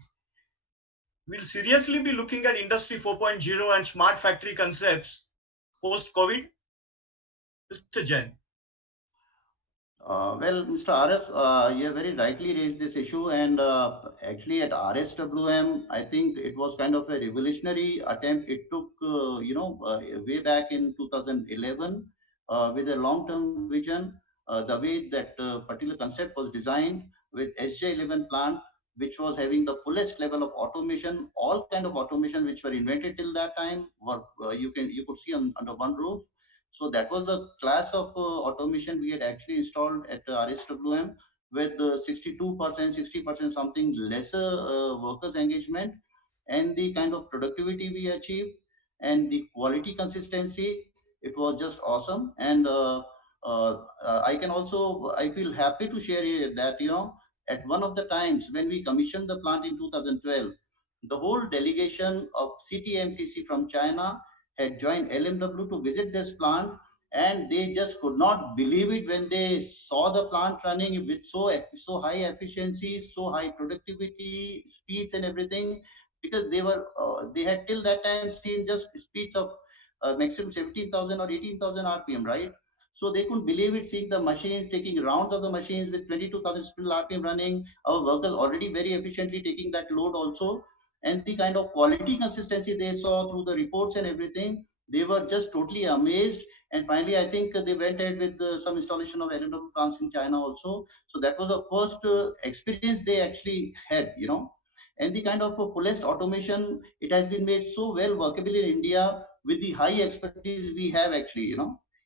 will seriously be looking at Industry 4.0 and smart factory concepts post-COVID? Mr. Jain. Well, Mr. RS, you have very rightly raised this issue, and actually at RSWM, I think it was kind of a revolutionary attempt. It took, way back in 2011 with a long-term vision. The way that particular concept was designed with SJ11 plant, which was having the fullest level of automation, all kind of automation which were invented till that time, were you could see under one roof. So that was the class of automation we had actually installed at RSWM, with 62%, 60% something lesser workers engagement, and the kind of productivity we achieved and the quality consistency. It was just awesome. And I feel happy to share here that, at one of the times when we commissioned the plant in 2012, the whole delegation of CTMTC from China had joined LMW to visit this plant, and they just could not believe it when they saw the plant running with so high efficiency, so high productivity, speeds, and everything, because they had till that time seen just speeds of maximum 17,000 or 18,000 RPM, right? So they couldn't believe it, seeing the machines taking rounds of the machines with 22,000 still RPM running. Our workers already very efficiently taking that load also, and the kind of quality consistency they saw through the reports and everything, they were just totally amazed. And finally, I think they went ahead with some installation of LMW plants in China also. So that was the first experience they actually had. And the kind of fullest automation, it has been made so well workable in India with the high expertise we have actually.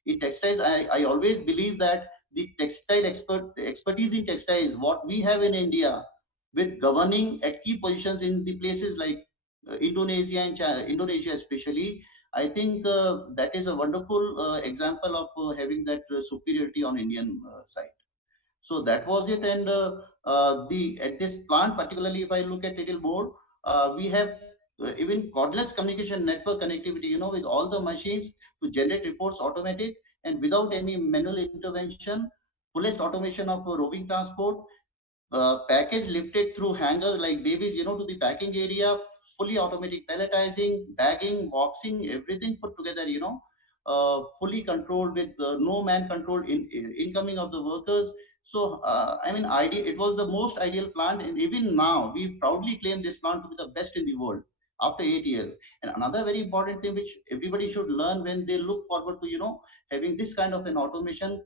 In textiles, I always believe that the textile expertise in textiles, what we have in India, with governing at key positions in the places like Indonesia and China, Indonesia especially, I think that is a wonderful example of having that superiority on Indian side. So that was it. And the at this plant, particularly if I look at little more, we have even cordless communication network connectivity, with all the machines to generate reports automatic and without any manual intervention, fullest automation of roving transport, package lifted through hangers like babies, to the packing area, fully automatic palletizing, bagging, boxing, everything put together, fully controlled with no man controlled incoming of the workers. So, I mean, it was the most ideal plant, and even now, we proudly claim this plant to be the best in the world after 8 years. And another very important thing which everybody should learn when they look forward to, having this kind of an automation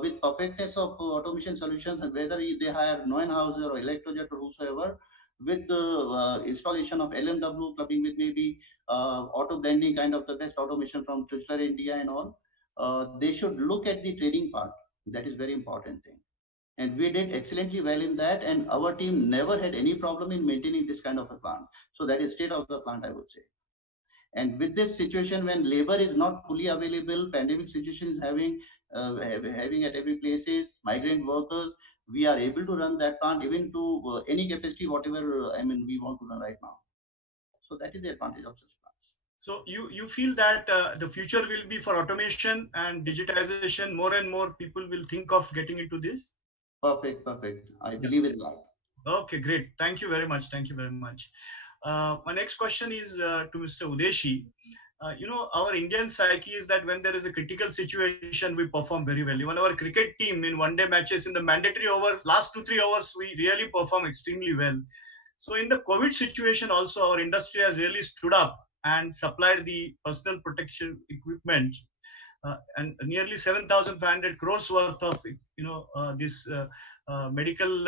with perfectness of automation solutions, and whether they hire Neuenhauser or Electrojet or whosoever, with the installation of LMW, clubbing with maybe auto blending, kind of the best automation from Twister India and all, they should look at the trading part. That is very important thing. And we did excellently well in that, and our team never had any problem in maintaining this kind of a plant. So that is state of the plant, I would say. And with this situation, when labor is not fully available, pandemic situation is having at every places migrant workers, we are able to run that plant even to any capacity, whatever we want to run right now. So that is the advantage of such plants. So you feel that the future will be for automation and digitization. More and more people will think of getting into this. Perfect. I believe in that. Okay, great. Thank you very much. Thank you very much. My next question is to Mr. Udeshi. Our Indian psyche is that when there is a critical situation, we perform very well. Even our cricket team in one-day matches, in the mandatory over last 2-3 hours, we really perform extremely well. So in the COVID situation also, our industry has really stood up and supplied the personal protection equipment, and nearly 7,500 crores worth of this medical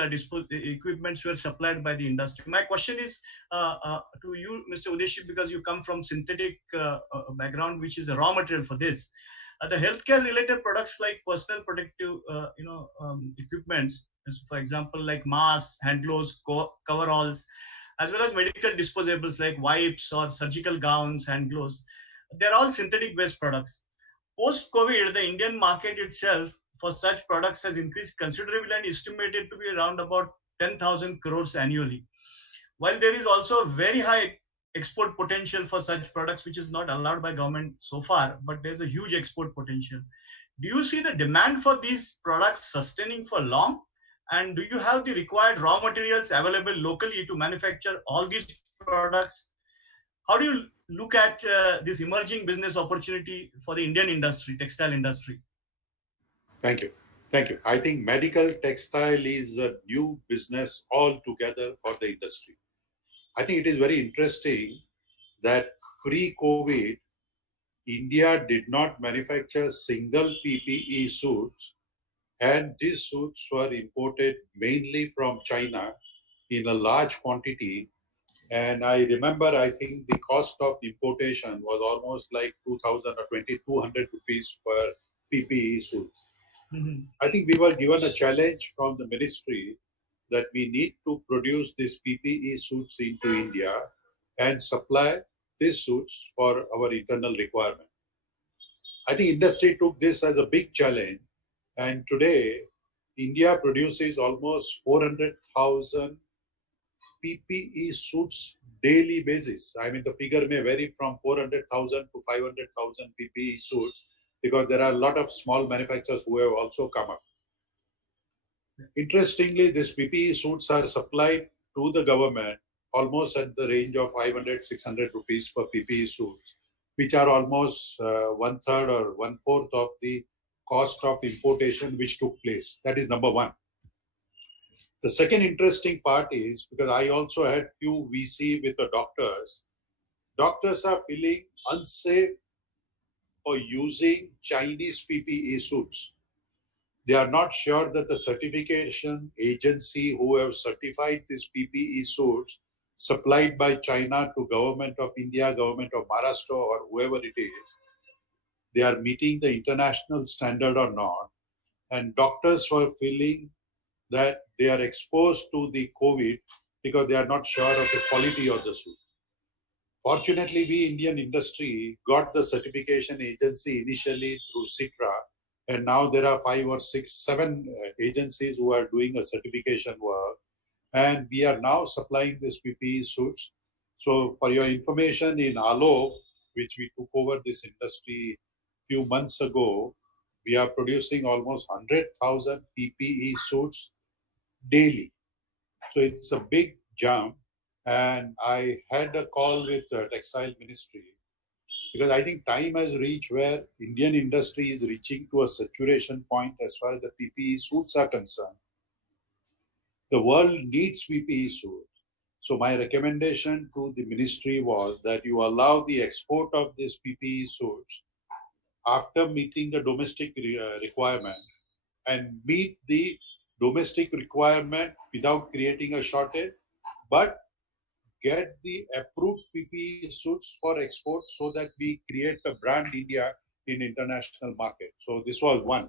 equipments were supplied by the industry. My question is to you, Mr. Udeshi, because you come from synthetic background, which is a raw material for this. The healthcare related products like personal protective equipments, for example, like masks, hand gloves, coveralls, as well as medical disposables like wipes or surgical gowns, hand gloves, they're all synthetic based products. Post COVID, the Indian market itself for such products has increased considerably and estimated to be around about 10,000 crores annually. While there is also a very high export potential for such products, which is not allowed by government so far, but there's a huge export potential. Do you see the demand for these products sustaining for long? And do you have the required raw materials available locally to manufacture all these products? How do you look at this emerging business opportunity for the Indian industry, textile industry? Thank you. Thank you. I think medical textile is a new business altogether for the industry. I think it is very interesting that pre-COVID, India did not manufacture single PPE suits, and these suits were imported mainly from China in a large quantity. And I remember, I think the cost of importation was almost like 2,000 or 2,200 rupees per PPE suit. Mm-hmm. I think we were given a challenge from the ministry that we need to produce these PPE suits into India and supply these suits for our internal requirement. I think industry took this as a big challenge, and today India produces almost 400,000 PPE suits daily basis. I mean, the figure may vary from 400,000 to 500,000 PPE suits because there are a lot of small manufacturers who have also come up. Interestingly, these PPE suits are supplied to the government almost at the range of 500, 600 rupees per PPE suits, which are almost 1/3 or 1/4 of the cost of importation which took place. That is number one. The second interesting part is, because I also had few VC with the doctors, doctors are feeling unsafe for using Chinese PPE suits. They are not sure that the certification agency who have certified these PPE suits supplied by China to government of India, government of Maharashtra, or whoever it is, they are meeting the international standard or not. And doctors were feeling that they are exposed to the COVID because they are not sure of the quality of the suit. Fortunately, we Indian industry got the certification agency initially through CITRA, and now there are 5 or 6, 7 agencies who are doing a certification work, and we are now supplying these PPE suits. So for your information, in Alok, which we took over this industry few months ago, we are producing almost 100,000 PPE suits daily. So it's a big jump. And I had a call with the textile ministry, because I think time has reached where Indian industry is reaching to a saturation point as far as the PPE suits are concerned. The world needs PPE suits. So my recommendation to the ministry was that you allow the export of these PPE suits after meeting the domestic requirement, and meet the domestic requirement without creating a shortage, but get the approved PPE suits for export so that we create a brand India in international market. So this was one.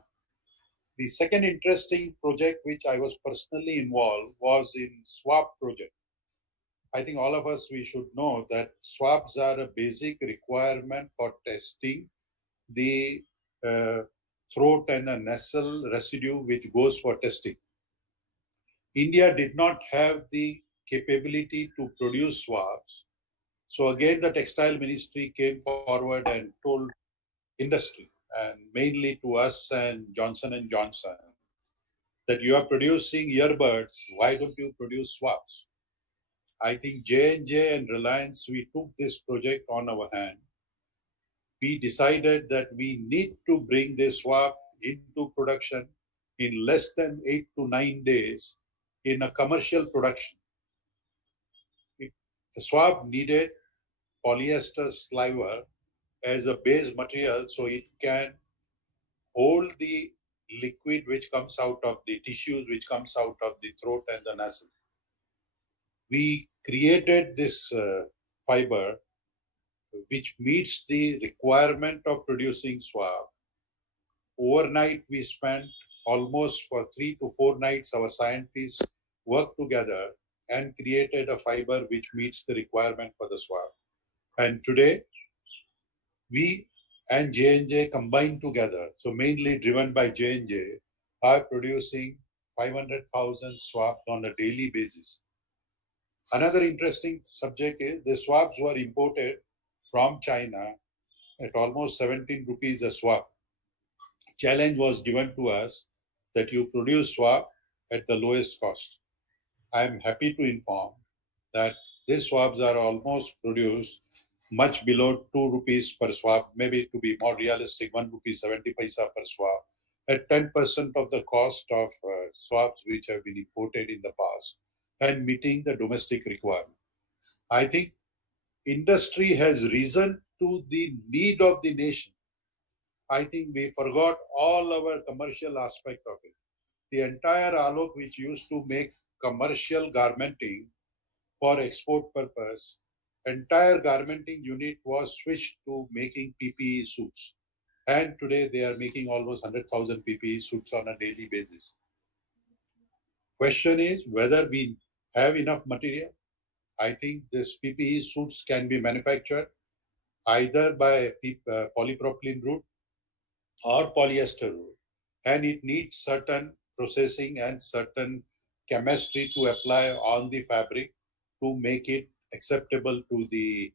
The second interesting project which I was personally involved was in swab project. I think all of us, we should know that swabs are a basic requirement for testing the throat and a nasal residue which goes for testing. India did not have the capability to produce swabs. So again, the textile ministry came forward and told industry, and mainly to us and Johnson, that you are producing earbuds, why don't you produce swabs? I think J&J and Reliance, we took this project on our hand. We decided that we need to bring this swab into production in less than 8 to 9 days in a commercial production. The swab needed polyester sliver as a base material so it can hold the liquid which comes out of the tissues, which comes out of the throat and the nasal. We created this fiber which meets the requirement of producing swab. Overnight, we spent almost for 3 to 4 nights, our scientists worked together and created a fiber which meets the requirement for the swab. And today, we and J&J combined together, so mainly driven by J&J, are producing 500,000 swabs on a daily basis. Another interesting subject is the swabs were imported from China at almost 17 rupees a swab. Challenge was given to us that you produce swab at the lowest cost. I am happy to inform that these swabs are almost produced much below 2 rupees per swab, maybe to be more realistic, 1 rupee 70 paisa per swab, at 10% of the cost of swabs which have been imported in the past, and meeting the domestic requirement. I think industry has risen to the need of the nation. I think we forgot all our commercial aspect of it. The entire Alok which used to make commercial garmenting for export purpose, entire garmenting unit was switched to making PPE suits. And today they are making almost 100,000 PPE suits on a daily basis. Question is whether we have enough material. I think this PPE suits can be manufactured either by polypropylene route or polyester route, and it needs certain processing and certain chemistry to apply on the fabric to make it acceptable to the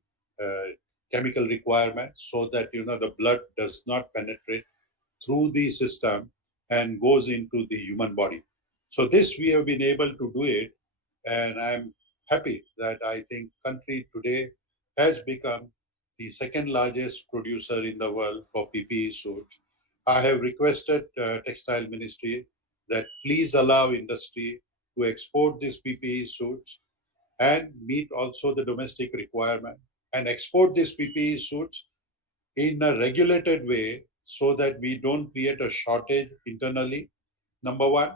chemical requirements, so that the blood does not penetrate through the system and goes into the human body. So this we have been able to do it, and I'm happy that I think country today has become the second largest producer in the world for PPE suits. I have requested Textile Ministry that please allow industry to export these PPE suits and meet also the domestic requirement, and export these PPE suits in a regulated way so that we don't create a shortage internally, number one.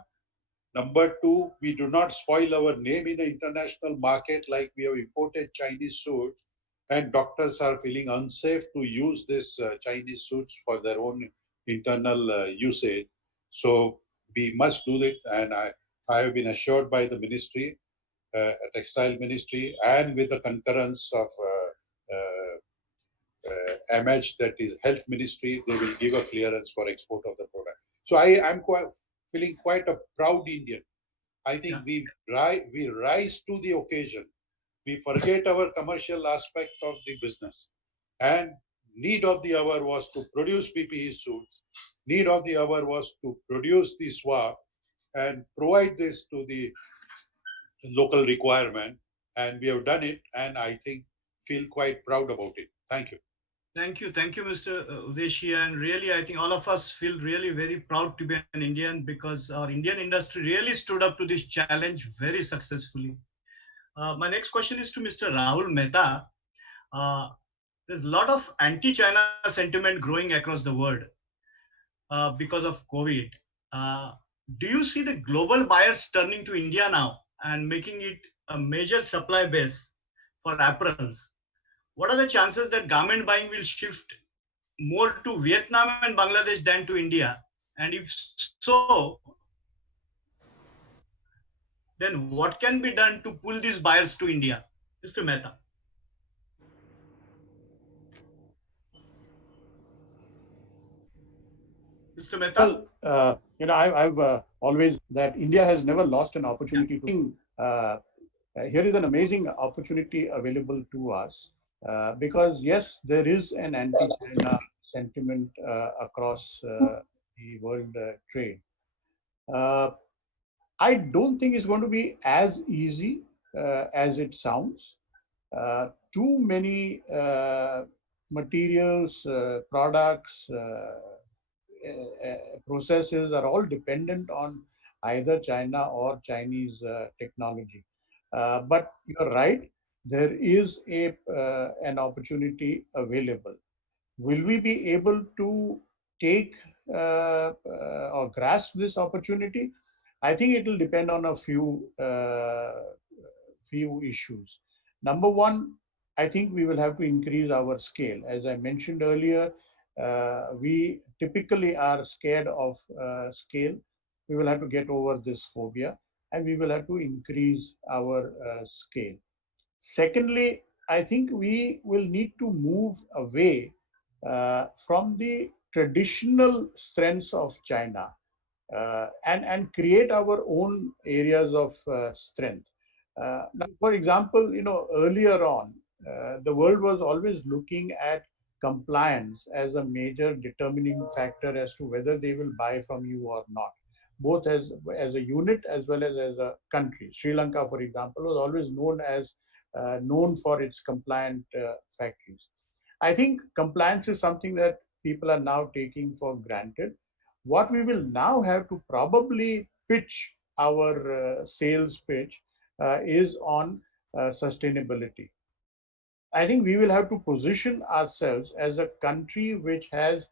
Number two, we do not spoil our name in the international market like we have imported Chinese suits, and doctors are feeling unsafe to use this Chinese suits for their own internal usage. So we must do it, and I have been assured by the ministry, textile ministry, and with the concurrence of MH, that is health ministry, they will give a clearance for export of the product. So I am feeling quite a proud Indian. I think we rise to the occasion. We forget our commercial aspect of the business, and need of the hour was to produce PPE suits. Need of the hour was to produce the swab and provide this to the local requirement. And we have done it, and I think feel quite proud about it. Thank you. Thank you, Mr. Udeshi. And really, I think all of us feel really very proud to be an Indian because our Indian industry really stood up to this challenge very successfully. My next question is to Mr. Rahul Mehta. Uh, there's a lot of anti-China sentiment growing across the world because of COVID. Uh, do you see the global buyers turning to India now and making it a major supply base for apparels? What are the chances that garment buying will shift more to Vietnam and Bangladesh than to India? And if so, then what can be done to pull these buyers to India? Mr. Mehta. Mr. Mehta? Well, I've always that India has never lost an Yeah. opportunity to. Here is an amazing opportunity available to us because yes, there is an anti-China sentiment across the world trade. Uh, I don't think it's going to be as easy as it sounds. Too many materials, products, processes are all dependent on either China or Chinese technology. But you're right, there is an opportunity available. Will we be able to take or grasp this opportunity? I think it will depend on a few issues. Number one, I think we will have to increase our scale. As I mentioned earlier, we typically are scared of scale. We will have to get over this phobia and we will have to increase our scale. Secondly, I think we will need to move away from the traditional strengths of China and create our own areas of strength. Now, for example, earlier on, the world was always looking at compliance as a major determining factor as to whether they will buy from you or not, both as a unit as well as a country. Sri Lanka, for example, was always known for its compliant factories. I think compliance is something that people are now taking for granted. What we will now have to probably pitch our sales pitch is on sustainability. I think we will have to position ourselves as a country which has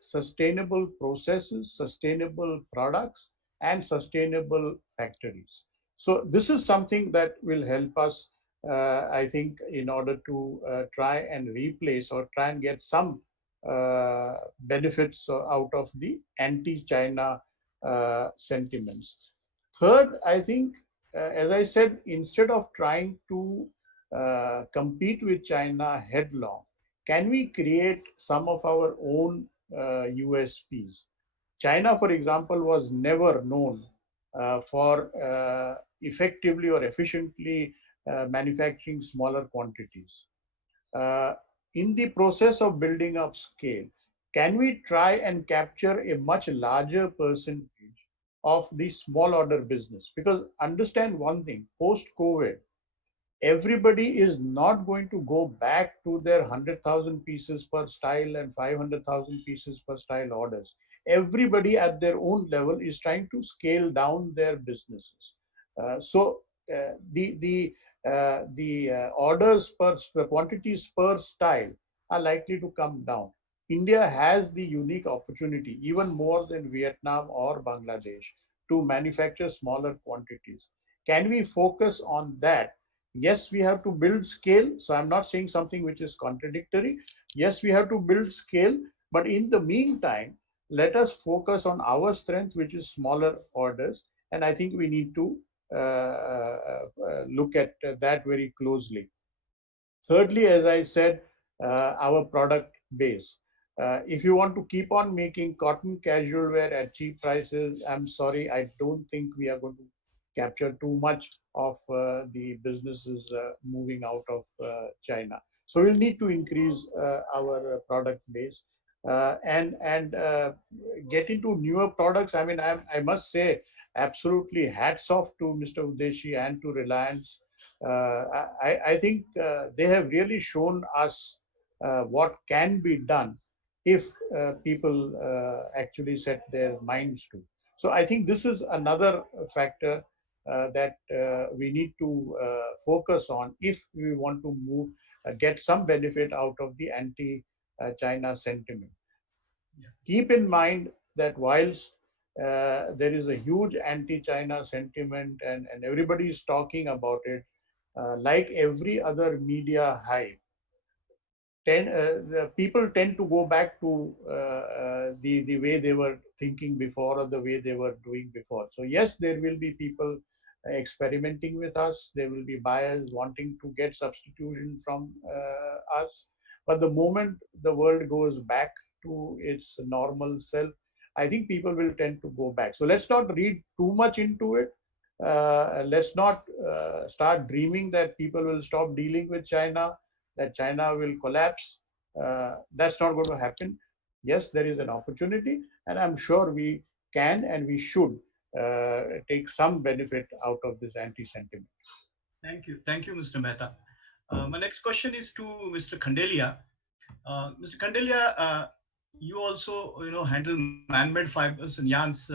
sustainable processes, sustainable products, and sustainable factories. So this is something that will help us, I think, in order to try and replace or try and get some benefits out of the anti-China sentiments. Third, I think, as I said, instead of trying to compete with China headlong, can we create some of our own USPs? China, for example, was never known for effectively or efficiently manufacturing smaller quantities. Uh, in the process of building up scale, can we try and capture a much larger percentage of the small order business? Because understand one thing, post COVID, everybody is not going to go back to their 100,000 pieces per style and 500,000 pieces per style orders. Everybody at their own level is trying to scale down their businesses. So the orders the quantities per style are likely to come down. India has the unique opportunity, even more than Vietnam or Bangladesh, to manufacture smaller quantities. Can we focus on that? Yes, we have to build scale. So I'm not saying something which is contradictory. Yes, we have to build scale, but in the meantime, let us focus on our strength, which is smaller orders. And I think we need to look at that very closely. Thirdly, as I said, our product base. If you want to keep on making cotton casual wear at cheap prices, I'm sorry, I don't think we are going to capture too much of the businesses moving out of China. So we'll need to increase our product base and get into newer products. I mean, I must say, absolutely hats off to Mr. Udeshi and to Reliance. I think they have really shown us what can be done if people actually set their minds to. So I think this is another factor that we need to focus on if we want to move, get some benefit out of the anti-China sentiment. Keep in mind that whilst there is a huge anti-China sentiment and everybody is talking about it, like every other media hype, the people tend to go back to the way they were thinking before or the way they were doing before. So yes, there will be people experimenting with us. There will be buyers wanting to get substitution from us. But the moment the world goes back to its normal self, I think people will tend to go back. So let's not read too much into it. Let's not start dreaming that people will stop dealing with China, that China will collapse. That's not going to happen. Yes, there is an opportunity, and I'm sure we can and we should take some benefit out of this anti-sentiment. Thank you, Mr. Mehta. My next question is to Mr. Khandelia. Mr. Khandelia, you also handle man-made fibers and yarns.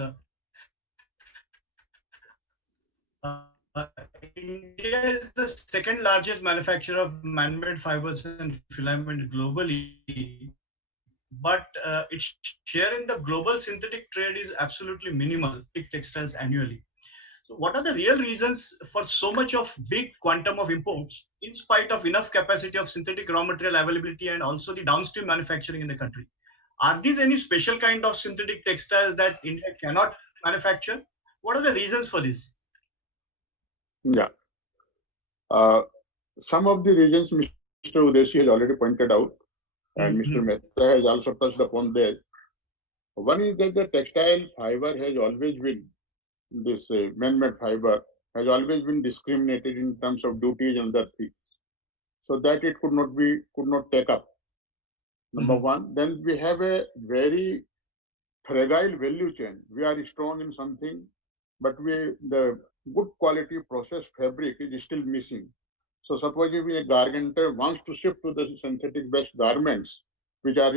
India is the second largest manufacturer of man-made fibers and filament globally, but its share in the global synthetic trade is absolutely minimal. Textiles annually. So, what are the real reasons for so much of big quantum of imports, in spite of enough capacity of synthetic raw material availability and also the downstream manufacturing in the country? Are these any special kind of synthetic textiles that India cannot manufacture? What are the reasons for this? Yeah. Uh, some of the reasons Mr. Udeshi has already pointed out, and Mr. Mhm. Mehta has also touched upon that. One is that the textile fiber has always been, this man-made fiber has always been discriminated in terms of duties and other things, so that it could not take up. Number Mhm. one. Then we have a very fragile value chain. We are strong in something, but the good quality processed fabric is still missing. So suppose if a garmenter wants to shift to the synthetic based garments, which are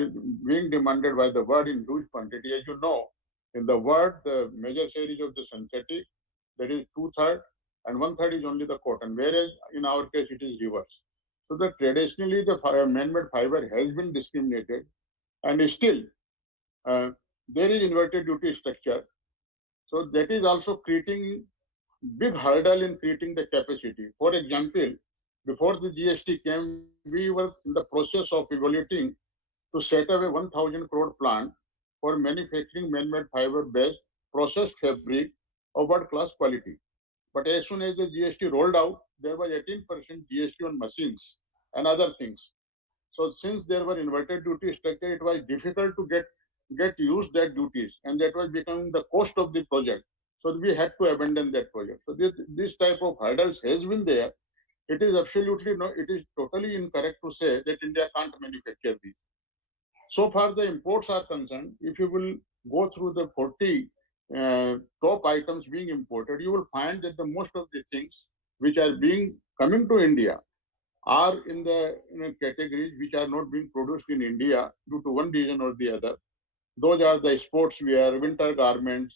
being demanded by the world in huge quantity, as you know, in the world, the major share is of the synthetic, that is two-thirds, and one-third is only the cotton, whereas in our case it is reverse. So the traditionally the man-made fiber has been discriminated, and still uh, there is inverted duty structure. So that is also creating big hurdle in creating the capacity. For example, before the GST came, we were in the process of evaluating to set up a 1,000 crore plant for manufacturing man-made fiber-based processed fabric of world-class quality. But as soon as the GST rolled out, there was 18% GST on machines and other things. So since there were inverted duty structure, it was difficult to get used that duties, and that was becoming the cost of the project. So we had to abandon that project. So this type of hurdles has been there. It is absolutely no, it is totally incorrect to say that India can't manufacture these. So far, the imports are concerned, if you will go through the 40 top items being imported, you will find that the most of the things which are being coming to India are in the categories which are not being produced in India due to one reason or the other. Those are the sportswear, winter garments,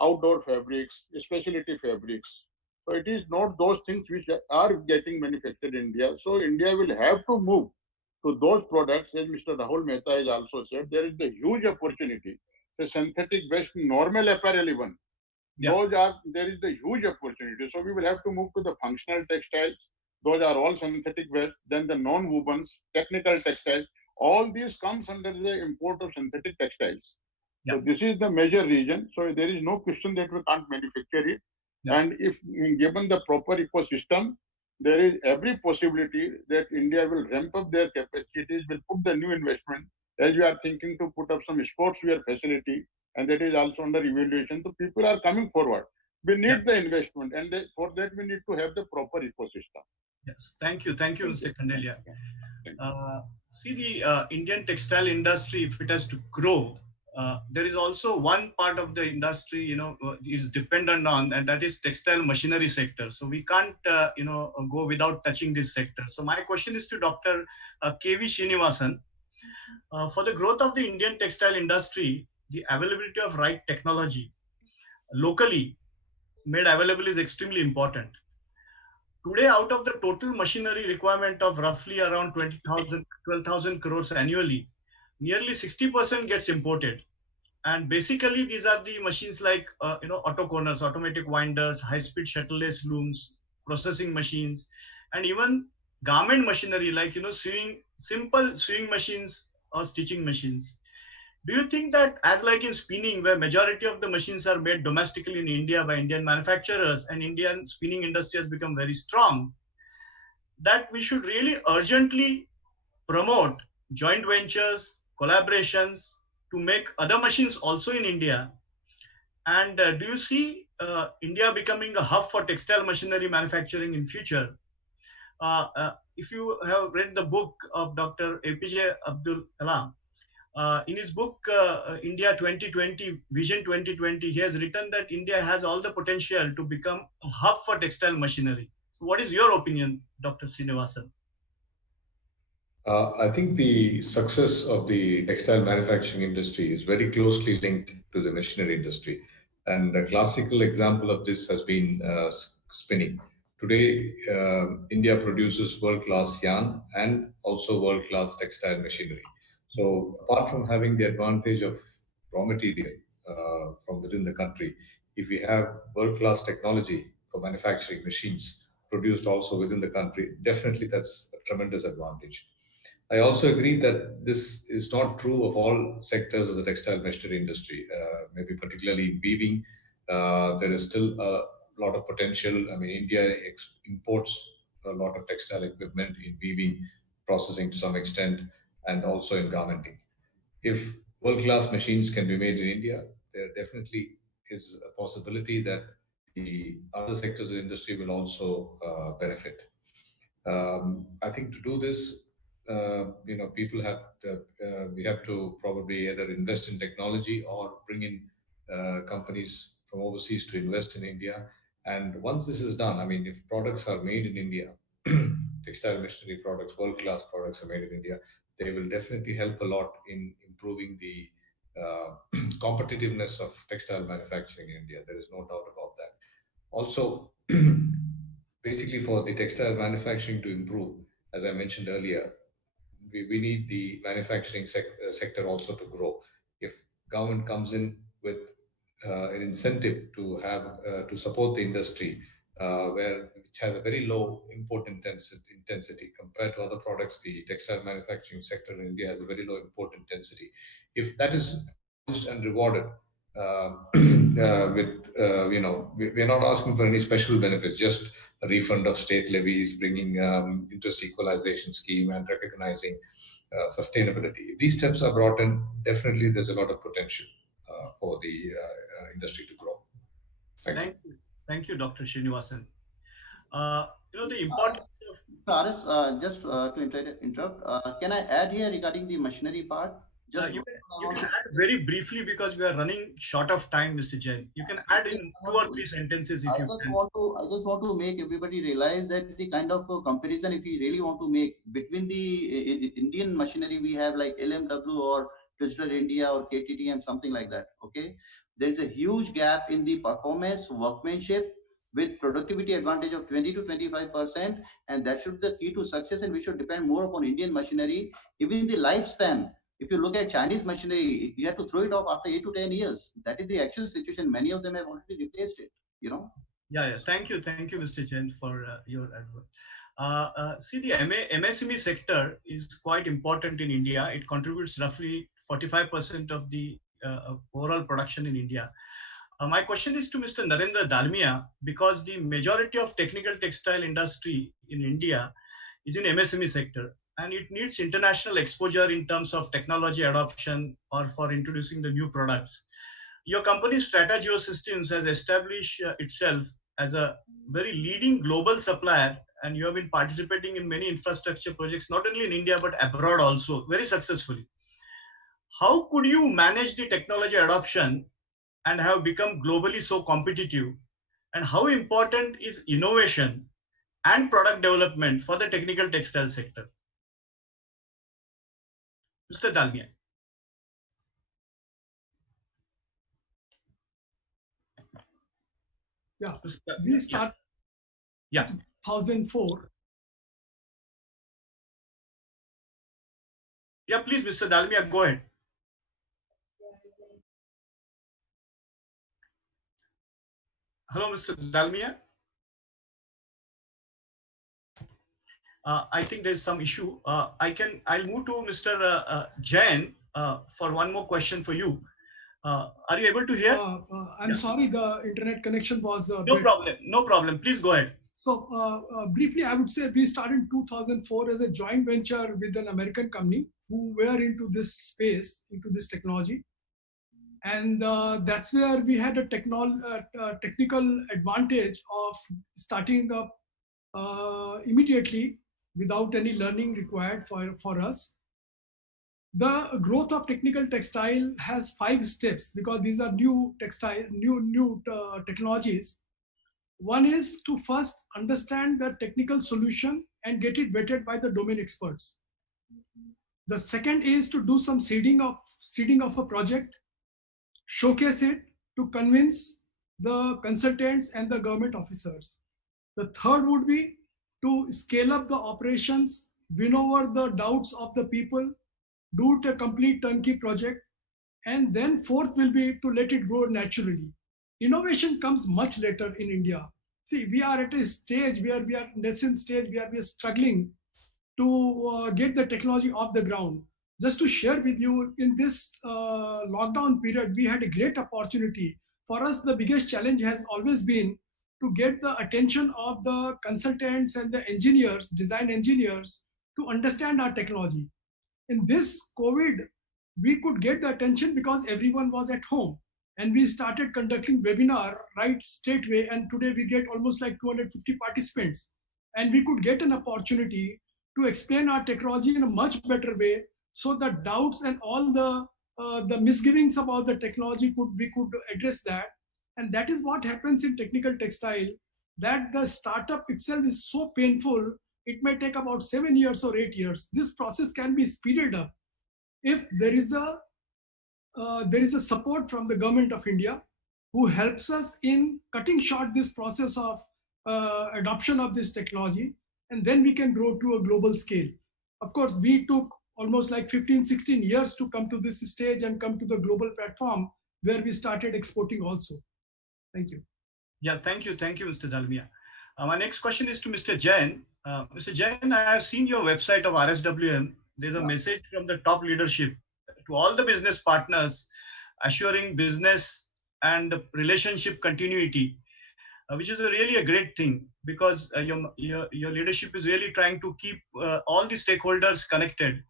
outdoor fabrics, specialty fabrics. So it is not those things which are getting manufactured in India. So India will have to move to those products, as Mr. Rahul Mehta has also said, there is a huge opportunity. The synthetic based normal apparel even, Yeah. there is the huge opportunity. So we will have to move to the functional textiles. Those are all synthetic based. Then the non-wovens, technical textiles. All these comes under the import of synthetic textiles. Yeah. So this is the major reason. So there is no question that we can't manufacture it. Yeah. And if given the proper ecosystem, there is every possibility that India will ramp up their capacities, will put the new investment, as we are thinking to put up some sportswear facility, and that is also under evaluation. So people are coming forward. We need Yeah. the investment, and for that we need to have the proper ecosystem. Yes. Thank you, Mr. Khandelia. Thank you. See, the Indian textile industry, if it has to grow, there is also one part of the industry, is dependent on, and that is textile machinery sector. So we can't, go without touching this sector. So my question is to Dr. KV Srinivasan. For the growth of the Indian textile industry, the availability of right technology locally made available is extremely important. Today, out of the total machinery requirement of roughly around 20,000, 12,000 crores annually, nearly 60% gets imported. And basically, these are the machines like, auto corners, automatic winders, high-speed shuttle-less looms, processing machines, and even garment machinery like, simple sewing machines or stitching machines. Do you think that, as like in spinning, where majority of the machines are made domestically in India by Indian manufacturers, and Indian spinning industry has become very strong, that we should really urgently promote joint ventures, collaborations to make other machines also in India? And do you see India becoming a hub for textile machinery manufacturing in future? If you have read the book of Dr. APJ Abdul Kalam, in his book, India 2020, Vision 2020, he has written that India has all the potential to become a hub for textile machinery. So what is your opinion, Dr. Srinivasan? I think the success of the textile manufacturing industry is very closely linked to the machinery industry. And a classical example of this has been spinning. Today, India produces world-class yarn and also world-class textile machinery. So apart from having the advantage of raw material from within the country, if we have world-class technology for manufacturing machines produced also within the country, definitely that's a tremendous advantage. I also agree that this is not true of all sectors of the textile machinery industry. Maybe particularly in weaving, there is still a lot of potential. I mean, India imports a lot of textile equipment in weaving, processing to some extent, and also in garmenting. If world-class machines can be made in India, there definitely is a possibility that the other sectors of the industry will also benefit. I think to do this, people have we have to probably either invest in technology or bring in companies from overseas to invest in India. And once this is done, I mean, if products are made in India, textile machinery products, world-class products are made in India, they will definitely help a lot in improving the competitiveness of textile manufacturing in India. There is no doubt about that. Also, basically for the textile manufacturing to improve, as I mentioned earlier, we need the manufacturing sector also to grow. If government comes in with an incentive to have to support the industry, which has a very low import intensity compared to other products, the textile manufacturing sector in India has a very low import intensity. If that is acknowledged and rewarded, we're not asking for any special benefits, just a refund of state levies, bringing interest equalization scheme, and recognizing sustainability. If these steps are brought in, definitely there's a lot of potential for the industry to grow. Thank you. Thank you, Dr. Srinivasan. The importance of... Aris, just to interrupt, can I add here regarding the machinery part? You can add very briefly because we are running short of time, Mr. Jain. You can add in 2 or 3 sentences if you can. I just want to make everybody realize that the kind of comparison, if you really want to make between the Indian machinery we have like LMW or Digital India or KTTM, something like that. Okay, there is a huge gap in the performance, workmanship, with productivity advantage of 20 to 25%, and that should be the key to success. And we should depend more upon Indian machinery. Even the lifespan, if you look at Chinese machinery, you have to throw it off after 8 to 10 years. That is the actual situation. Many of them have already replaced it, Yeah. Thank you, Mr. Jain, for your advice. See, the MSME sector is quite important in India. It contributes roughly 45% of the overall production in India. My question is to Mr. Narendra Dalmia, because the majority of technical textile industry in India is in MSME sector, and it needs international exposure in terms of technology adoption or for introducing the new products. Your company, Strata Geosystems, has established itself as a very leading global supplier, and you have been participating in many infrastructure projects, not only in India, but abroad also, very successfully. how could you manage the technology adoption and have become globally so competitive? And how important is innovation and product development for the technical textile sector? Mr. Dalmia. Yeah, Mr. we Yeah, started yeah. 2004. Yeah, please, Mr. Dalmia, go ahead. Hello, Mr. Dalmia. I think there's some issue. I'll move to Mr. Jain for one more question for you. Are you able to hear? I'm Yeah. sorry, the internet connection was a No bit. problem. No problem. Please go ahead. So briefly, I would say we started in 2004 as a joint venture with an American company who were into this space, into this technology. And that's where we had a technical advantage of starting up immediately without any learning required for us. The growth of technical textile has 5 steps because these are new textile, new technologies. One is to first understand the technical solution and get it vetted by the domain experts. The second is to do some seeding of a project, showcase it to convince the consultants and the government officers. The third would be to scale up the operations, win over the doubts of the people, do it a complete turnkey project, and then fourth will be to let it grow naturally. Innovation comes much later in India. See, we are at a stage where we are nascent stage where we are struggling to get the technology off the ground. Just to share with you, in this lockdown period, we had a great opportunity. For us, the biggest challenge has always been to get the attention of the consultants and the engineers, design engineers, to understand our technology. In this COVID, we could get the attention because everyone was at home. And we started conducting webinar right straightway. And today we get almost like 250 participants. And we could get an opportunity to explain our technology in a much better way, so the doubts and all the misgivings about the technology we could address that. And that is what happens in technical textile, that the startup itself is so painful. It may take about 7 years or 8 years. This process can be speeded up if there is a support from the government of India, who helps us in cutting short this process of adoption of this technology, and then we can grow to a global scale. Of course, we took almost like 15, 16 years to come to this stage and come to the global platform where we started exporting also. Thank you. Yeah, thank you, Mr. Dalmia. My next question is to Mr. Jain. Mr. Jain, I have seen your website of RSWM. There's a message from the top leadership to all the business partners, assuring business and relationship continuity, which is really a great thing, because your leadership is really trying to keep all the stakeholders connected.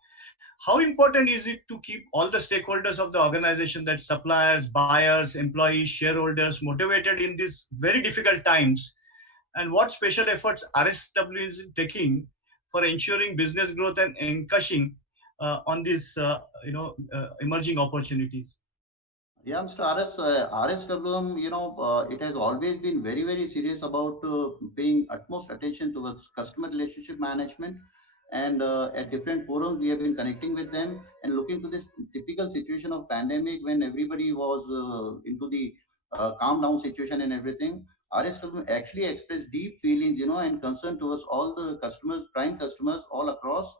How important is it to keep all the stakeholders of the organization, that suppliers, buyers, employees, shareholders, motivated in these very difficult times? And what special efforts RSW is taking for ensuring business growth and encashing on these emerging opportunities? Yeah, Mr. RSWM, it has always been very, very serious about paying utmost attention towards customer relationship management. And at different forums, we have been connecting with them and looking to this typical situation of pandemic when everybody was into the calm down situation and everything. RSWM actually expressed deep feelings, and concern towards all the customers, prime customers all across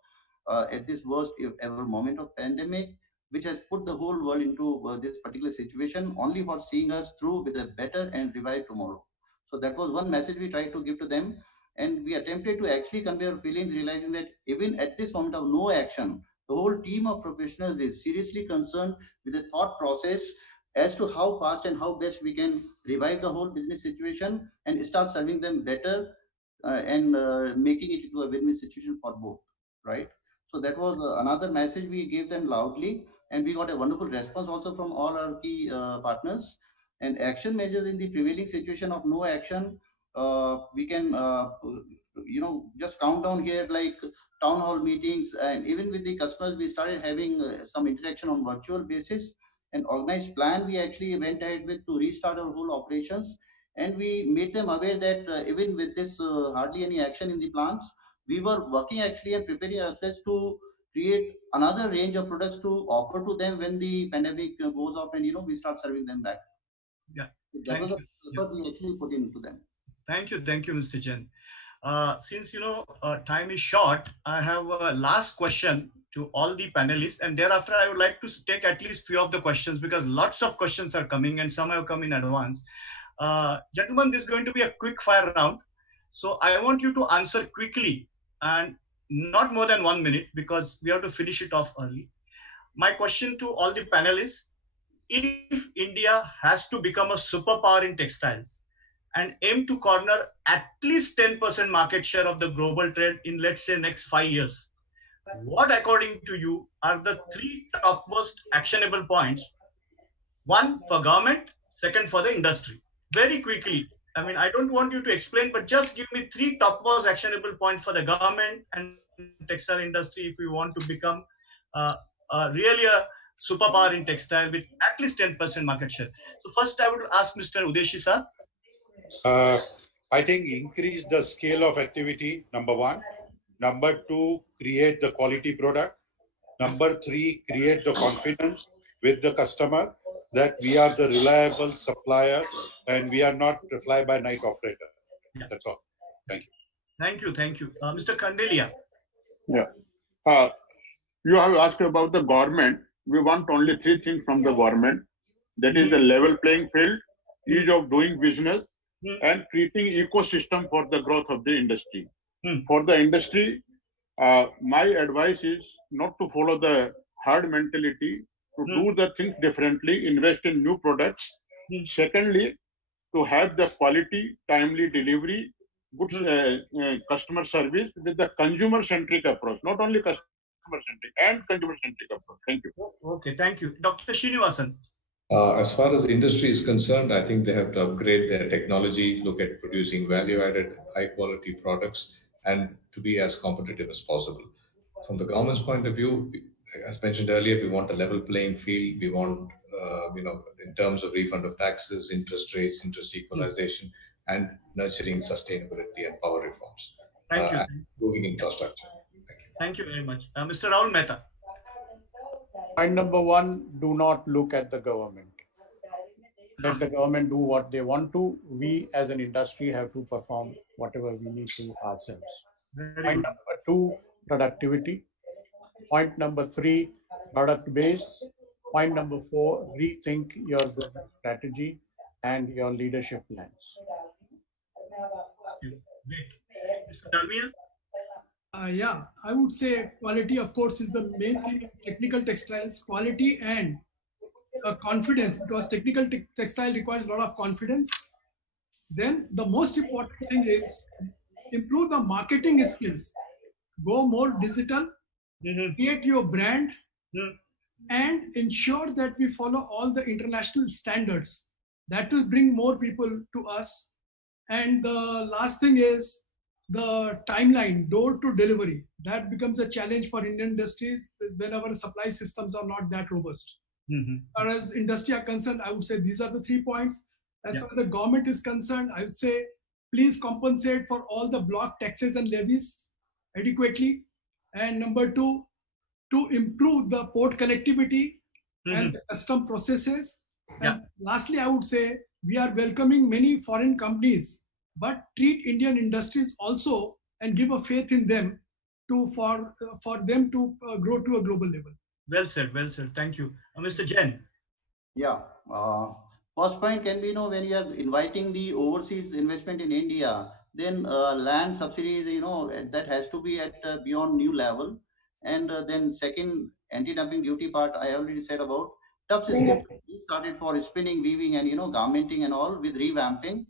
at this worst ever moment of pandemic, which has put the whole world into this particular situation, only for seeing us through with a better and revived tomorrow. So that was one message we tried to give to them. And we attempted to actually convey our feelings, realizing that even at this moment of no action, the whole team of professionals is seriously concerned with the thought process as to how fast and how best we can revive the whole business situation and start serving them better, and making it into a win-win situation for both, right? So that was another message we gave them loudly, and we got a wonderful response also from all our key partners. And action measures in the prevailing situation of no action, we can just count down here, like town hall meetings, and even with the customers, we started having some interaction on virtual basis. An organized plan we actually went ahead with to restart our whole operations, and we made them aware that even with this hardly any action in the plants, we were working actually and preparing ourselves to create another range of products to offer to them when the pandemic goes off, and we start serving them back. Yeah. That was Thank the you. Yeah. effort we actually put into them. Thank you, Mr. Jain. Since time is short, I have a last question to all the panelists, and thereafter I would like to take at least few of the questions because lots of questions are coming and some have come in advance. Gentlemen, this is going to be a quick fire round, so I want you to answer quickly and not more than 1 minute because we have to finish it off early. My question to all the panelists: if India has to become a superpower in textiles and aim to corner at least 10% market share of the global trade in, let's say, next 5 years, what, according to you, are the three topmost actionable points? One for government, second for the industry. Very quickly. I mean, I don't want you to explain, but just give me three topmost actionable points for the government and textile industry if we want to become uh, really a superpower in textile with at least 10% market share. So first, I would ask Mr. Udeshi sir. Uh, I think increase the scale of activity, number one. Number two, create the quality product. Number three, create the confidence with the customer that we are the reliable supplier and we are not a fly-by-night operator. Yeah. That's all. Thank you. Thank you. Mr. Kandelia. Yeah. Uh, you have asked about the government. We want only three things from the government. That is the level playing field, ease of doing business, and creating ecosystem for the growth of the industry. For the industry, my advice is not to follow the herd mentality, to do the things differently, invest in new products. Secondly, to have the quality, timely delivery, good customer service with the consumer-centric approach, not only customer-centric and consumer-centric approach. Thank you. Okay, thank you. Dr. Srinivasan. As far as the industry is concerned, I think they have to upgrade their technology, look at producing value-added, high-quality products, and to be as competitive as possible. From the government's point of view, as mentioned earlier, we want a level playing field. We want, in terms of refund of taxes, interest rates, interest equalization, and nurturing sustainability and power reforms. Thank you. And improving infrastructure. Thank you. Thank you very much. Mr. Rahul Mehta. Point number one, do not look at the government. Let the government do what they want to. We as an industry have to perform whatever we need to ourselves. Point number two, productivity. Point number three, product base. Point number four, rethink your business strategy and your leadership plans. Great. Mr. Dalmia? Yeah, I would say quality, of course, is the main thing in technical textiles. Quality and confidence, because technical textile requires a lot of confidence. Then the most important thing is improve the marketing skills. Go more digital, create your brand, and ensure that we follow all the international standards. That will bring more people to us. And the last thing is the timeline, door to delivery. That becomes a challenge for Indian industries when our supply systems are not that robust. As far as industry are concerned, I would say these are the 3 points. As far as the government is concerned, I would say please compensate for all the block taxes and levies adequately. And number two, to improve the port connectivity and the custom processes. And lastly, I would say we are welcoming many foreign companies, but treat Indian industries also and give a faith in them for them to grow to a global level. Well said, well said. Thank you. Mr. Jain. Yeah. First point can be, when you are inviting the overseas investment in India, then land subsidies, that has to be at beyond new level. And then second, anti-dumping duty part, I already said about. Tough systems started for spinning, weaving, and garmenting and all with revamping.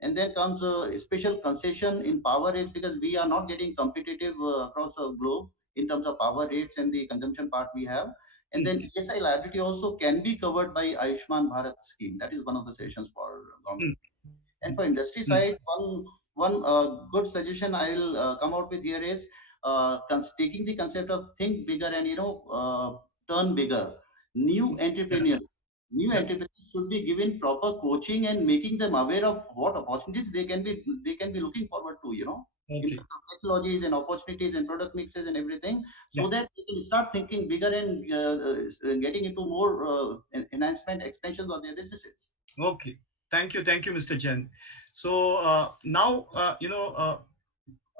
And then comes a special concession in power rates, because we are not getting competitive across the globe in terms of power rates and the consumption part we have. And then ESI liability also can be covered by Ayushman Bharat scheme. That is one of the suggestions for government. And for industry side, one good suggestion I will come out with here is taking the concept of think bigger and turn bigger. New entrepreneurs, new entrepreneurs should be given proper coaching and making them aware of what opportunities they can be looking forward to. In Okay. terms of technologies and opportunities and product mixes and everything, so Yeah. that they can start thinking bigger and getting into more enhancement, expansions of their businesses. Okay. Thank you, Mr. Jain. So now,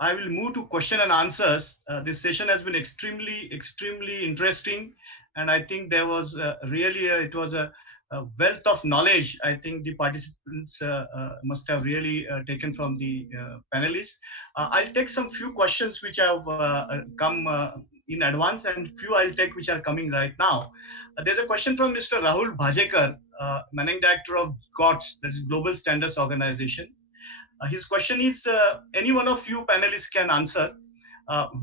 I will move to question and answers. This session has been extremely interesting, and I think there was really it was a wealth of knowledge. I think the participants must have really taken from the panelists. I'll take some few questions which have come in advance, and few I'll take which are coming right now. There's a question from Mr. Rahul Bhajekar, Managing Director of GOTS, that is Global Standards Organization. His question is, any one of you panelists can answer.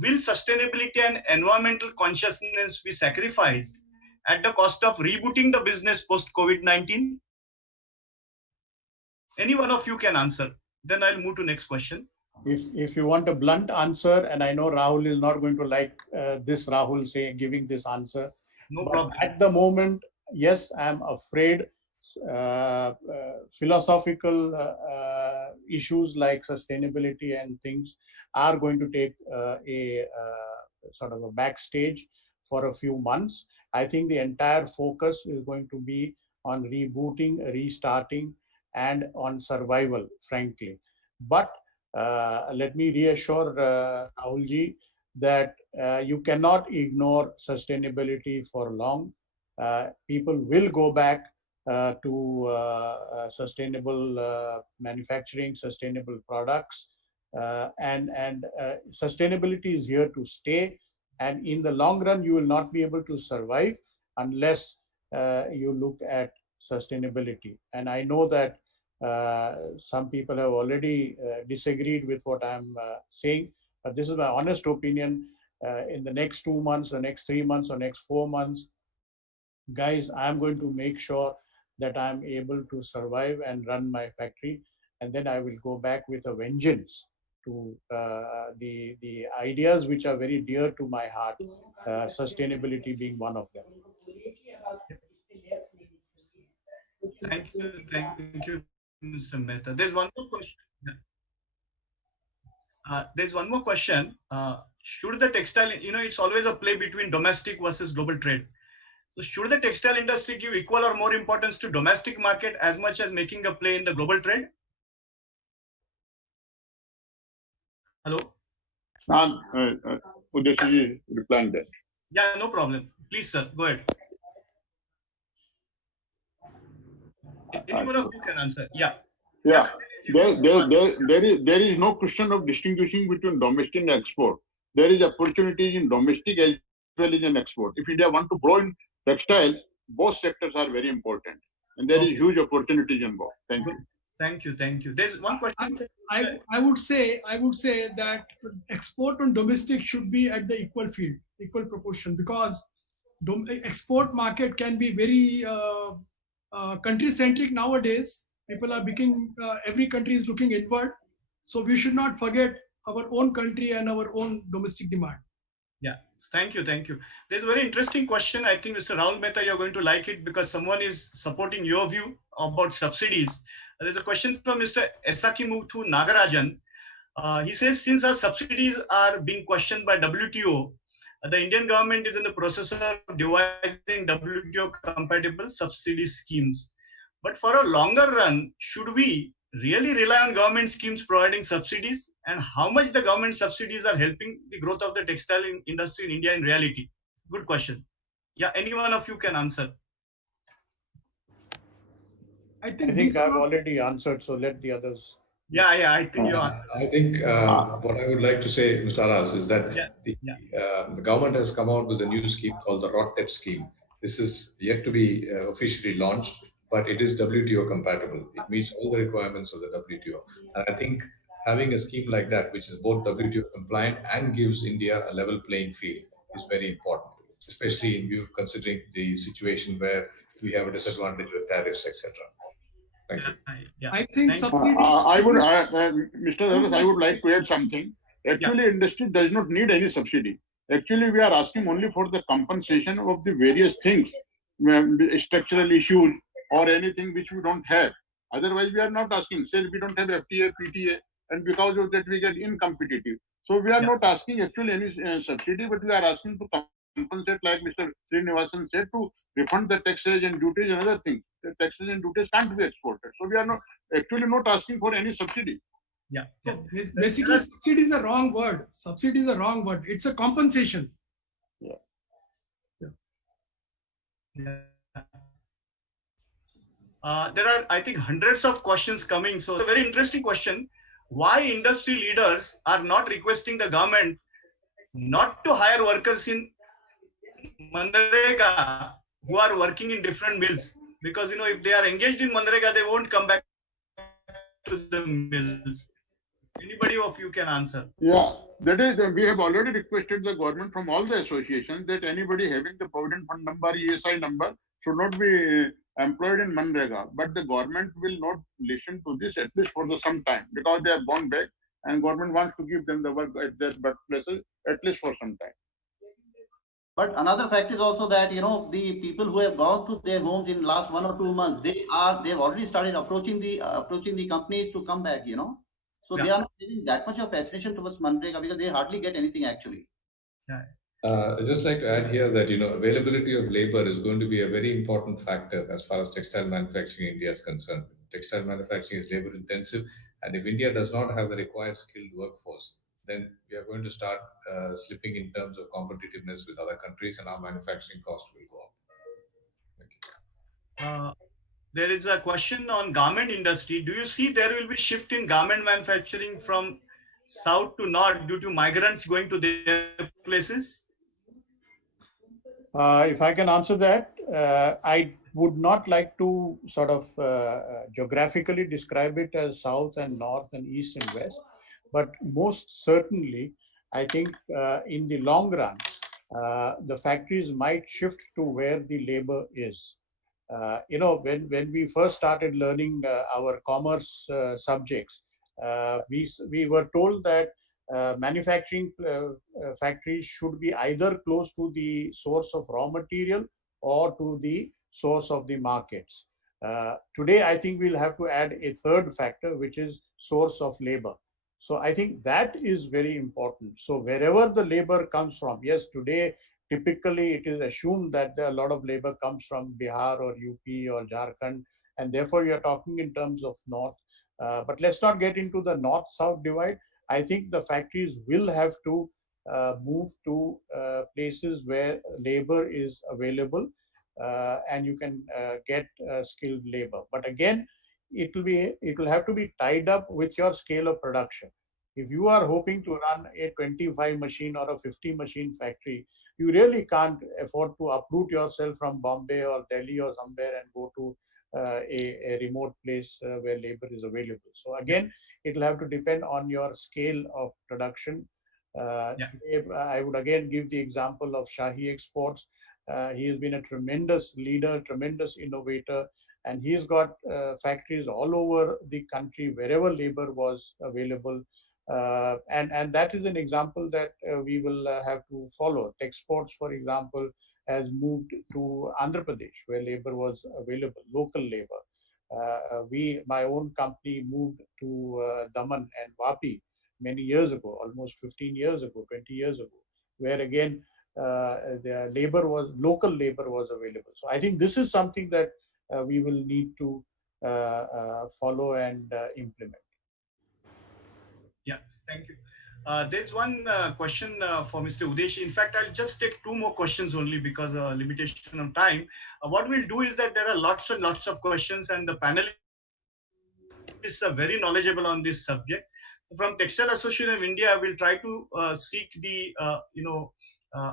Will sustainability and environmental consciousness be sacrificed at the cost of rebooting the business post-COVID-19? Any one of you can answer. Then I'll move to next question. If you want a blunt answer, and I know Rahul is not going to like this, Rahul giving this answer. No but problem. At the moment, yes, I'm afraid philosophical issues like sustainability and things are going to take a sort of a backstage for a few months. I think the entire focus is going to be on rebooting, restarting, and on survival, frankly. But let me reassure Rahulji that you cannot ignore sustainability for long. People will go back to sustainable manufacturing, sustainable products, and sustainability is here to stay. And in the long run, you will not be able to survive unless you look at sustainability. And I know that some people have already disagreed with what I'm saying, but this is my honest opinion. In the next 2 months, or next 3 months, or next 4 months, guys, I'm going to make sure that I'm able to survive and run my factory, and then I will go back with a vengeance to the ideas which are very dear to my heart, sustainability being one of them. Thank you, Mr. Mehta. There's one more question. There's one more question. Should the textile, it's always a play between domestic versus global trade. So should the textile industry give equal or more importance to domestic market as much as making a play in the global trade? Hello? Udeshji replying that. Yeah, no problem. Please, sir, go ahead. Any one of you can answer. Yeah. Yeah. There is no question of distinguishing between domestic and export. There is opportunities in domestic as well as in export. If India want to grow in textile, both sectors are very important, and there is huge opportunities in both. Thank you. Thank you. There's one question. I would say that export and domestic should be at the equal proportion, because export market can be very country centric nowadays. People are becoming, every country is looking inward, so we should not forget our own country and our own domestic demand. Yeah, thank you. There's a very interesting question. I think, Mr. Rahul Mehta, you're going to like it because someone is supporting your view about subsidies. There's a question from Mr. Esakimuthu Nagarajan. He says, since our subsidies are being questioned by WTO, the Indian government is in the process of devising WTO compatible subsidy schemes. But for a longer run, should we really rely on government schemes providing subsidies, and how much the government subsidies are helping the growth of the textile industry in India in reality? Good question. Yeah, any one of you can answer. I think I've already answered, so let the others. Yeah, I think you are. I think what I would like to say, Mr. Aras, is that the government has come out with a new scheme called the ROTTEP scheme. This is yet to be officially launched, but it is WTO compatible. It meets all the requirements of the WTO. And I think having a scheme like that, which is both WTO compliant and gives India a level playing field, is very important, especially in view of considering the situation where we have a disadvantage with tariffs, etc. Thank you. I think subsidy. Mr. Aras, I would like to add something. Actually, industry does not need any subsidy. Actually, we are asking only for the compensation of the various things, structural issues or anything which we don't have. Otherwise, we are not asking. Say we don't have FTA, PTA, and because of that we get incompetitive. So we are not asking actually any subsidy, but we are asking to compensate, like Mr. Srinivasan said, to refund the taxes and duties and other things. The taxes and duties can't be exported. So we are not actually not asking for any subsidy. Yeah. So basically, subsidy is a wrong word. Subsidy is a wrong word. It's a compensation. Yeah. There are, I think, hundreds of questions coming. So it's a very interesting question. Why industry leaders are not requesting the government not to hire workers in Manrega who are working in different mills? Because, if they are engaged in Manrega, they won't come back to the mills. Anybody of you can answer. Yeah, that is, we have already requested the government from all the associations that anybody having the Provident Fund number, ESI number should not be employed in Manrega. But the government will not listen to this at least for some time, because they have gone back and government wants to give them the work at their birthplaces at least for some time. But another fact is also that, the people who have gone to their homes in last 1 or 2 months, they've already started approaching the companies to come back. So they are not having that much of fascination towards Manrega because they hardly get anything actually. I'd just like to add here that availability of labor is going to be a very important factor as far as textile manufacturing in India is concerned. Textile manufacturing is labor intensive, and if India does not have the required skilled workforce, then we are going to start slipping in terms of competitiveness with other countries, and our manufacturing cost will go up. Thank you. There is a question on garment industry. Do you see there will be shift in garment manufacturing from south to north due to migrants going to their places? If I can answer that, I would not like to sort of geographically describe it as south and north and east and west, but most certainly, I think in the long run, the factories might shift to where the labor is. When we first started learning our commerce subjects, we were told that manufacturing factories should be either close to the source of raw material or to the source of the markets. Today, I think we'll have to add a third factor, which is source of labor. So I think that is very important. So wherever the labor comes from, yes, today, typically it is assumed that a lot of labor comes from Bihar or UP or Jharkhand, and therefore you're talking in terms of north. But let's not get into the north-south divide. I think the factories will have to move to places where labor is available and you can get skilled labor. But again, it will have to be tied up with your scale of production. If you are hoping to run a 25 machine or a 50 machine factory, you really can't afford to uproot yourself from Bombay or Delhi or somewhere and go to a remote place where labor is available. So again, it will have to depend on your scale of production. I would again give the example of Shahi Exports. He has been a tremendous leader, tremendous innovator, and he's got factories all over the country wherever labor was available. And that is an example that we will have to follow. Texports, for example, has moved to Andhra Pradesh, where labor was available, local labor. My own company moved to Daman and Vapi many years ago, almost 15 years ago, 20 years ago, where again, the local labor was available. So I think this is something that we will need to follow and implement. Yeah, thank you. There's one question for Mr. Udeshi. In fact, I'll just take two more questions only because of limitation of time. What we'll do is that there are lots and lots of questions, and the panelists are very knowledgeable on this subject. From Textile Association of India, we'll try to seek the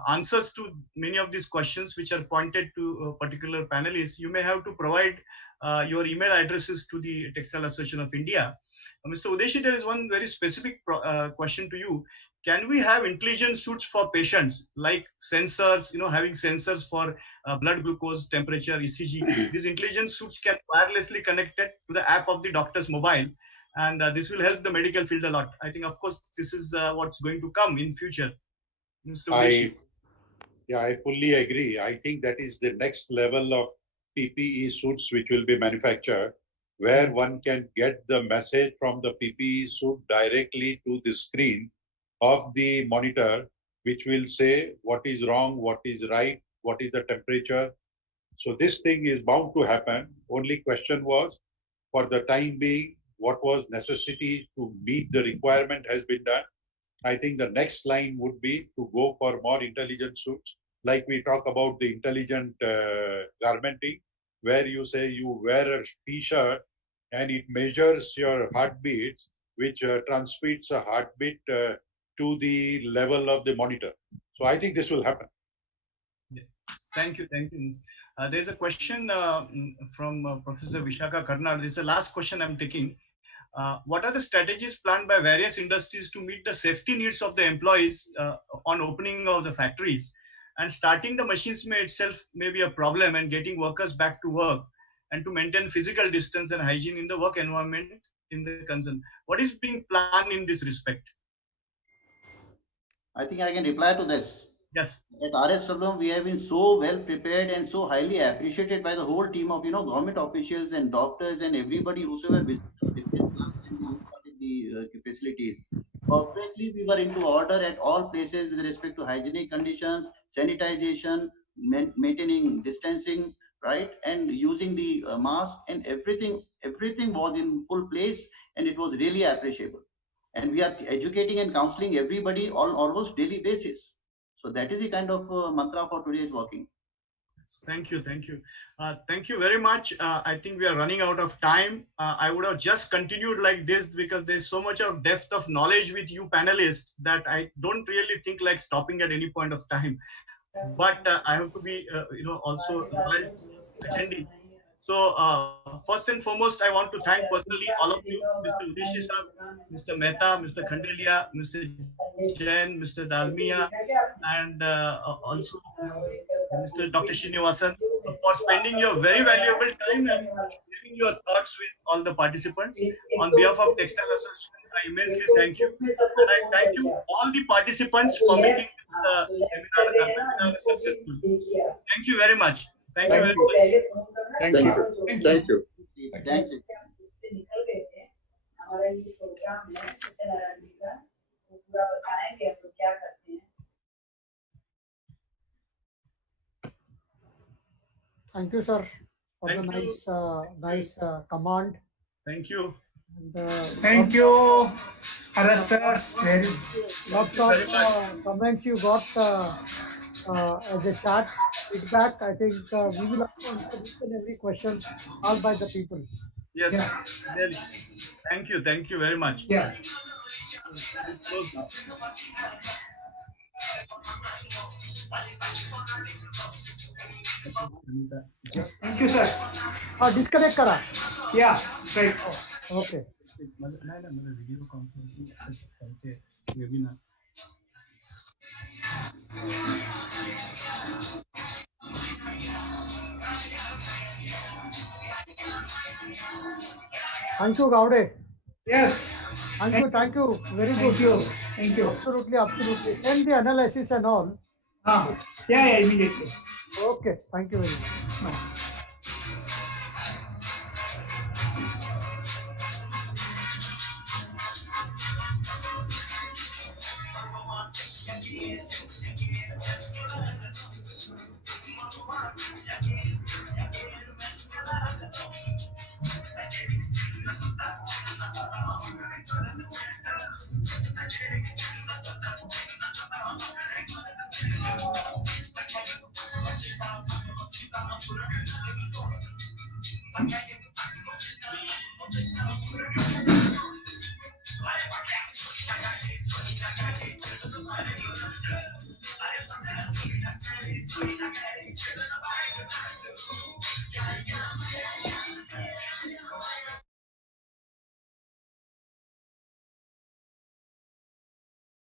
answers to many of these questions which are pointed to particular panelists. You may have to provide your email addresses to the Textile Association of India. Mr. Udeshi, there is one very specific question to you. Can we have intelligent suits for patients, like sensors, having sensors for blood glucose, temperature, ECG? These intelligent suits can wirelessly connected to the app of the doctor's mobile. and this will help the medical field a lot. I think, of course, this is what's going to come in future. Mr. Udeshi. I fully agree. I think that is the next level of PPE suits which will be manufactured, where one can get the message from the PPE suit directly to the screen of the monitor, which will say what is wrong, what is right, what is the temperature. So this thing is bound to happen. Only question was, for the time being, what was necessity to meet the requirement has been done. I think the next line would be to go for more intelligent suits, like we talk about the intelligent garmenting, where you say you wear a t-shirt and it measures your heartbeats, which transmits a heartbeat to the level of the monitor. So I think this will happen. Yeah. Thank you. There's a question from Professor Vishaka Karnal. This is the last question I'm taking. What are the strategies planned by various industries to meet the safety needs of the employees on opening of the factories? And starting the machines itself may be a problem, and getting workers back to work, and to maintain physical distance and hygiene in the work environment in the concern. What is being planned in this respect? I think I can reply to this. Yes. At RSW, we have been so well prepared and so highly appreciated by the whole team of government officials and doctors and everybody whosoever visited different clubs and the facilities. Perfectly, we were into order at all places with respect to hygienic conditions, sanitization, maintaining distancing, right, and using the mask, and everything was in full place, and it was really appreciable. And we are educating and counseling everybody on almost daily basis. So that is the kind of mantra for today's working. Thank you. Thank you very much. I think we are running out of time. I would have just continued like this because there's so much of depth of knowledge with you panelists that I don't really think like stopping at any point of time. But I have to be, also attending. So first and foremost, I want to thank personally all of you, Mr. Udeshi Sir, Mr. Mehta, Mr. Khandelia, Mr. Jain, Mr. Dalmia, and also Mr. Dr. Srinivasan, for spending your very valuable time and sharing your thoughts with all the participants. On behalf of Textile Association, I immensely thank you. And I thank you all the participants for making the webinar successful. Thank you very much. Thank you very much. Thank you. Thank you. Thank you. Thank you, sir, for Thank the you. nice command. Thank you. And, Thank you, Aras sir. Lots of comments you got as a chat feedback. I think we will also answer each and every question asked by the people. Yes, really. Thank you very much. Yeah. I'll close now. Thank you, sir. Disconnect kara. Yeah, right. Okay. video conferencing webinar. Thank you, Gaude. Yes. Thank you. Very good. Thank you. Absolutely. Send the analysis and all. Yeah, immediately. Okay. Thank you very much.